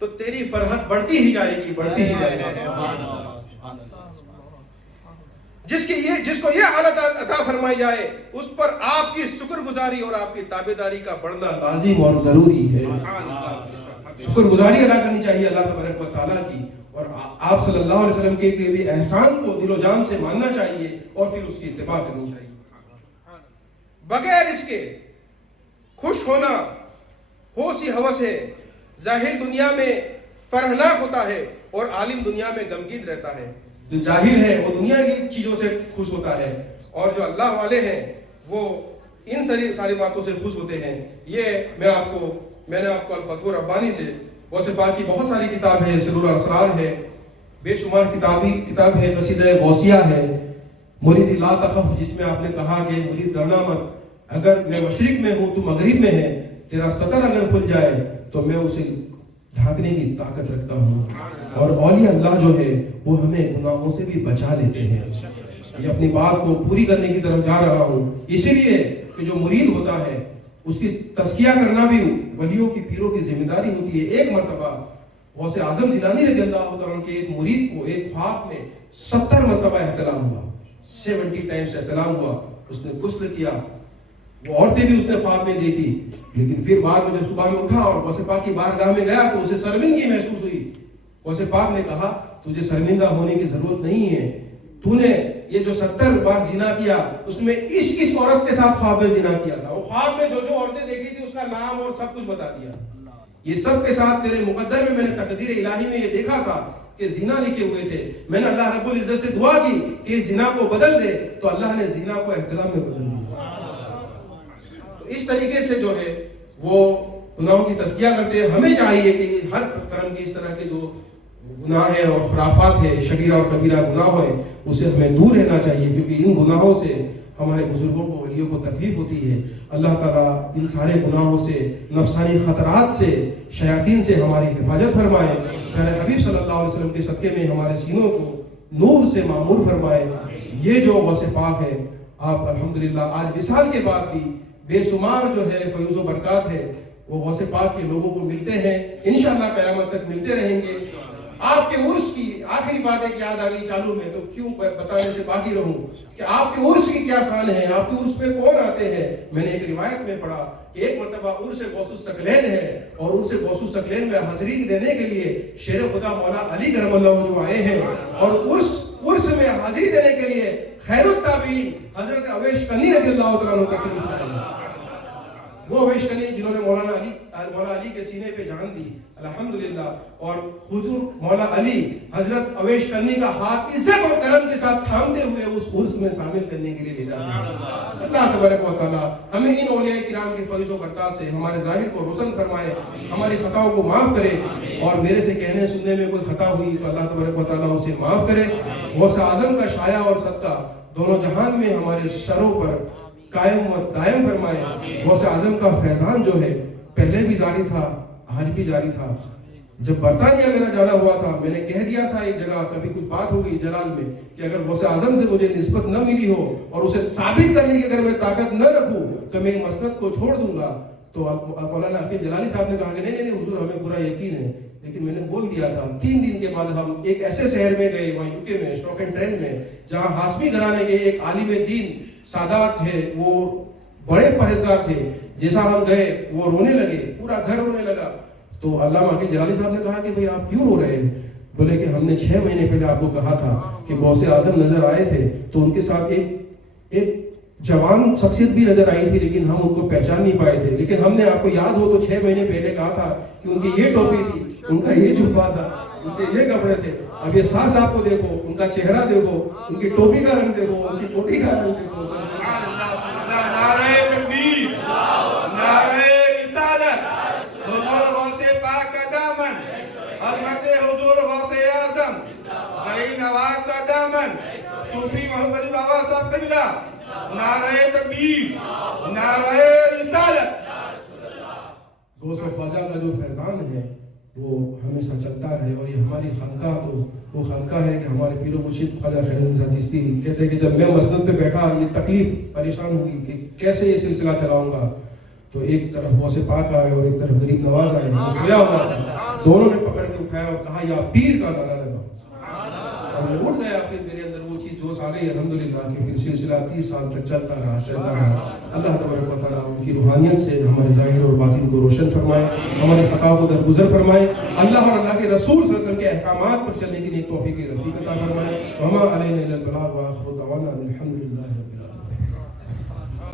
تو تیری فرحت بڑھتی ہی جائے گی، بڑھتی ہی جائے گی۔ جس کو یہ حالت عطا فرمائی جائے اس پر آپ کی شکر گزاری اور آپ کی تابعداری کا بڑھنا لازم اور ضروری ہے۔ شکر گزاری ادا کرنی چاہیے اللہ تبارک و تعالیٰ کی، اور آپ صلی اللہ علیہ وسلم کے بھی احسان کو دل و جان سے ماننا چاہیے اور پھر اس کی اتباع کرنی چاہیے۔ بغیر اس کے خوش ہونا ہو سی ہوس ہے، ظاہر دنیا میں فرحناک ہوتا ہے اور عالم دنیا میں غمگین رہتا ہے۔ جو جاہل ہے وہ دنیا کی چیزوں سے خوش ہوتا ہے، اور جو اللہ والے ہیں وہ ان ساری باتوں سے خوش ہوتے ہیں۔ یہ میں نے آپ کو الفتح ربانی سے غوث پاک کی بہت ساری کتاب ہے، سرور الاسرار ہے، بے شمار کتاب ہے، قصیدہ غوثیہ ہے، مرید لا تخف، جس میں آپ نے کہا کہ مرید ڈرنا مت، اگر میں مشرق میں ہوں تو مغرب میں ہے، تیرا سطر اگر کھل جائے تو میں اسے ڈھانکنے کی طاقت رکھتا ہوں۔ اور اولیاء اللہ جو ہے وہ ہمیں گناہوں سے بھی بچا لیتے ہیں۔ یہ اپنی بات کو پوری کرنے کی طرف جا رہا ہوں، اسی لیے کہ جو مرید ہوتا ہے اس کی تزکیہ کرنا بھی ولیوں کی پیروں کی ذمہ داری ہوتی ہے۔ ایک مرتبہ غوث اعظم زیلانی رضی اللہ عنہ کے ایک مرید کو ایک خواب میں 70 مرتبہ احتلام ہوا، 70 ٹائمز احتلام ہوا، اس نے غسل کیا، وہ عورتیں بھی اس نے خواب میں دیکھی، لیکن پھر بعد میں جب صبح میں اٹھا اور غوث پاک کی بارگاہ میں گیا تو اسے شرمندگی محسوس ہوئی۔ غوث پاک نے کہا تجھے شرمندہ ہونے کی ضرورت نہیں ہے، تو نے یہ جو 70 بار زنا کیا اس میں اس عورت کے ساتھ خواب میں زنا کیا تھا، وہ خواب میں جو عورتیں دیکھی تھی اس کا نام اور سب کچھ بتا دیا، یہ سب کے ساتھ تیرے مقدر میں نے تقدیر الہی میں یہ دیکھا تھا کہ زنا لکھے ہوئے تھے، میں نے اللہ رب العزت سے دعا کی کہ اس زنا کو بدل دے تو اللہ نے زنا کو احترام میں بدل دیا۔ تو اس طریقے سے جو ہے وہ گناہوں کی تزکیہ کرتے ہیں۔ ہمیں چاہیے کہ ہر قسم کی اس طرح کے جو گناہ ہے اور خرافات ہے، شگیرہ اور کبیرہ گناہ ہے، اسے ہمیں دور رہنا چاہیے، کیونکہ ان گناہوں سے ہمارے بزرگوں کو ولیوں کو تکلیف ہوتی ہے۔ اللہ تعالیٰ ان سارے گناہوں سے، نفسانی خطرات سے، شیاطین سے ہماری حفاظت فرمائے، پیارے حبیب صلی اللہ علیہ وسلم کے صدقے میں ہمارے سینوں کو نور سے معمور فرمائے۔ یہ جو غوث پاک ہے، آپ الحمدللہ آج وصال کے بعد بھی بے شمار جو ہے فیض و برکات ہے وہ غوث پاک کے لوگوں کو ملتے ہیں، انشاءاللہ قیامت تک ملتے رہیں گے۔ آپ کے عرس کی آخری بات ایک یاد آ گئی چالو میں، تو کیوں بتانے سے باقی رہوں کہ آپ کے عرس کی کیا شان ہے، آپ کے عرس میں کون آتے ہیں۔ میں نے ایک روایت میں پڑھا کہ ایک مرتبہ عرس غوث الثقلین ہے، اور عرس غوث الثقلین میں حاضری دینے کے لیے شیر خدا مولا علی کرم اللہ جو آئے ہیں، اور عرس میں حاضری دینے کے لیے خیر التابعین حضرت اویش کنی رضی اللہ عنہ تشریف لائے ہیں۔ وہ اویش کنی جنہوں نے مولا علی کے سینے پہ جان دی الحمدللہ، اور حضور مولا علی حضرت اویش کنی کا ہاتھ عزت اور کرم کے ساتھ تھامتے ہوئے اس عرس میں شامل کرنے کے لیے لے جاتے ہیں۔ اللہ تبارک و تعالیٰ ہمیں ان اولیاء کرام کی فیض و برکات سے ہمارے ظاہر کو روشن فرمائے، ہماری خطاؤں کو معاف کرے، اور میرے سے کہنے سننے میں کوئی خطا ہوئی تو اللہ تبارک و تعالیٰ اسے معاف کرے۔ غوث اعظم کا سایہ اور صدقہ دونوں جہان میں ہمارے سروں پر قائم و دائم فرمائے۔ غوث اعظم کا فیضان جو ہے پہلے بھی جاری تھا، آج بھی جاری تھا۔ جب برطانیہ میرا جانا ہوا تھا، میں نے کہہ دیا تھا ایک جگہ، کبھی کچھ بات ہو گئی جلال میں، کہ اگر غوث اعظم سے مجھے نسبت نہ ملی ہو اور اسے ثابت کرنے کی اگر میں طاقت نہ رکھوں تو میں مسند کو چھوڑ دوں گا۔ تو مولانا حکیم جلالی صاحب نے کہا کہ نہیں حضور ہمیں پورا یقین ہے، لیکن میں نے بول دیا تھا۔ 3 دن کے بعد ہم ایک ایسے شہر میں گئے، وہاں یوکے میں اسٹاک اینڈ ٹرینڈ میں، جہاں ہاشمی گھرانے کے ایک عالم دین سادات تھے، وہ بڑے پرہیزگار تھے۔ جیسا ہم گئے وہ رونے لگے، پورا گھر رونے لگا۔ تو علامہ حکیم جلالی صاحب نے کہا کہ بھئی آپ کیوں رو رہے ہیں؟ بولے کہ ہم نے 6 مہینے پہلے آپ کو کہا تھا کہ غوث اعظم نظر آئے تھے، تو ان کے ساتھ ایک جوان شخصیت بھی نظر آئی تھی، لیکن ہم ان کو پہچان نہیں پائے تھے، لیکن ہم نے آپ کو یاد ہو تو 6 مہینے پہلے کہا تھا کہ ان کی یہ ٹوپی تھی، ان کا یہ جھبا تھا، ان کے یہ کپڑے تھے۔ اب یہ ساتھ صاحب کو دیکھو، ان کا چہرہ دیکھو، ان کی ٹوپی کا رنگ دیکھو، ان کی کوٹی کا رنگ دیکھو۔ نعرہ تکبیر، نعرہ رسالت، حضور غوث پاک کا دامن، عظمت حضور غوث اعظم، غریب نواز کا دامن، صوفی محمد بابا صاحب قبلہ، نعرہ تکبیر، نعرہ رسالت۔ غوث خواجہ کا جو فیضان ہے وہ ہمیشہ چلتا رہے، اور یہ ہماری خانقاہ تو وہ خانقاہ ہے کہ ہمارے پیر و مرشد خواجہ خیر النساء چشتی کہتے ہیں کہ جب میں مسند پہ بیٹھا یہ تکلیف پریشان ہوئی کہ کیسے یہ سلسلہ چلاؤں گا، تو ایک طرف غوث پاک آئے اور ایک طرف غریب نواز آئے، وہ کھویا ہوا تھا، دونوں نے پکڑ کے اٹھایا اور کہا یا پیر کا نعرہ لگا، اور میں اٹھ گیا۔ پھر میرے اندر وہ چیز جوش آ گئی الحمدللہ کہ پھر سلسلہ 30 سال تک چلتا رہا۔ اللہ تبارک و تعالیٰ ان کی روحانیت سے ہمارے ظاہر اور باطن کو روشن فرمائے، ہمارے خطا کو درگزر فرمائے، اللہ اور اللہ کے رسول صلی اللہ علیہ وسلم کے احکامات پر چلنے کی نیک توفیق رفیق عطا فرمائے۔ وما علینا الا البلاغ وآخر دعوانا الحمد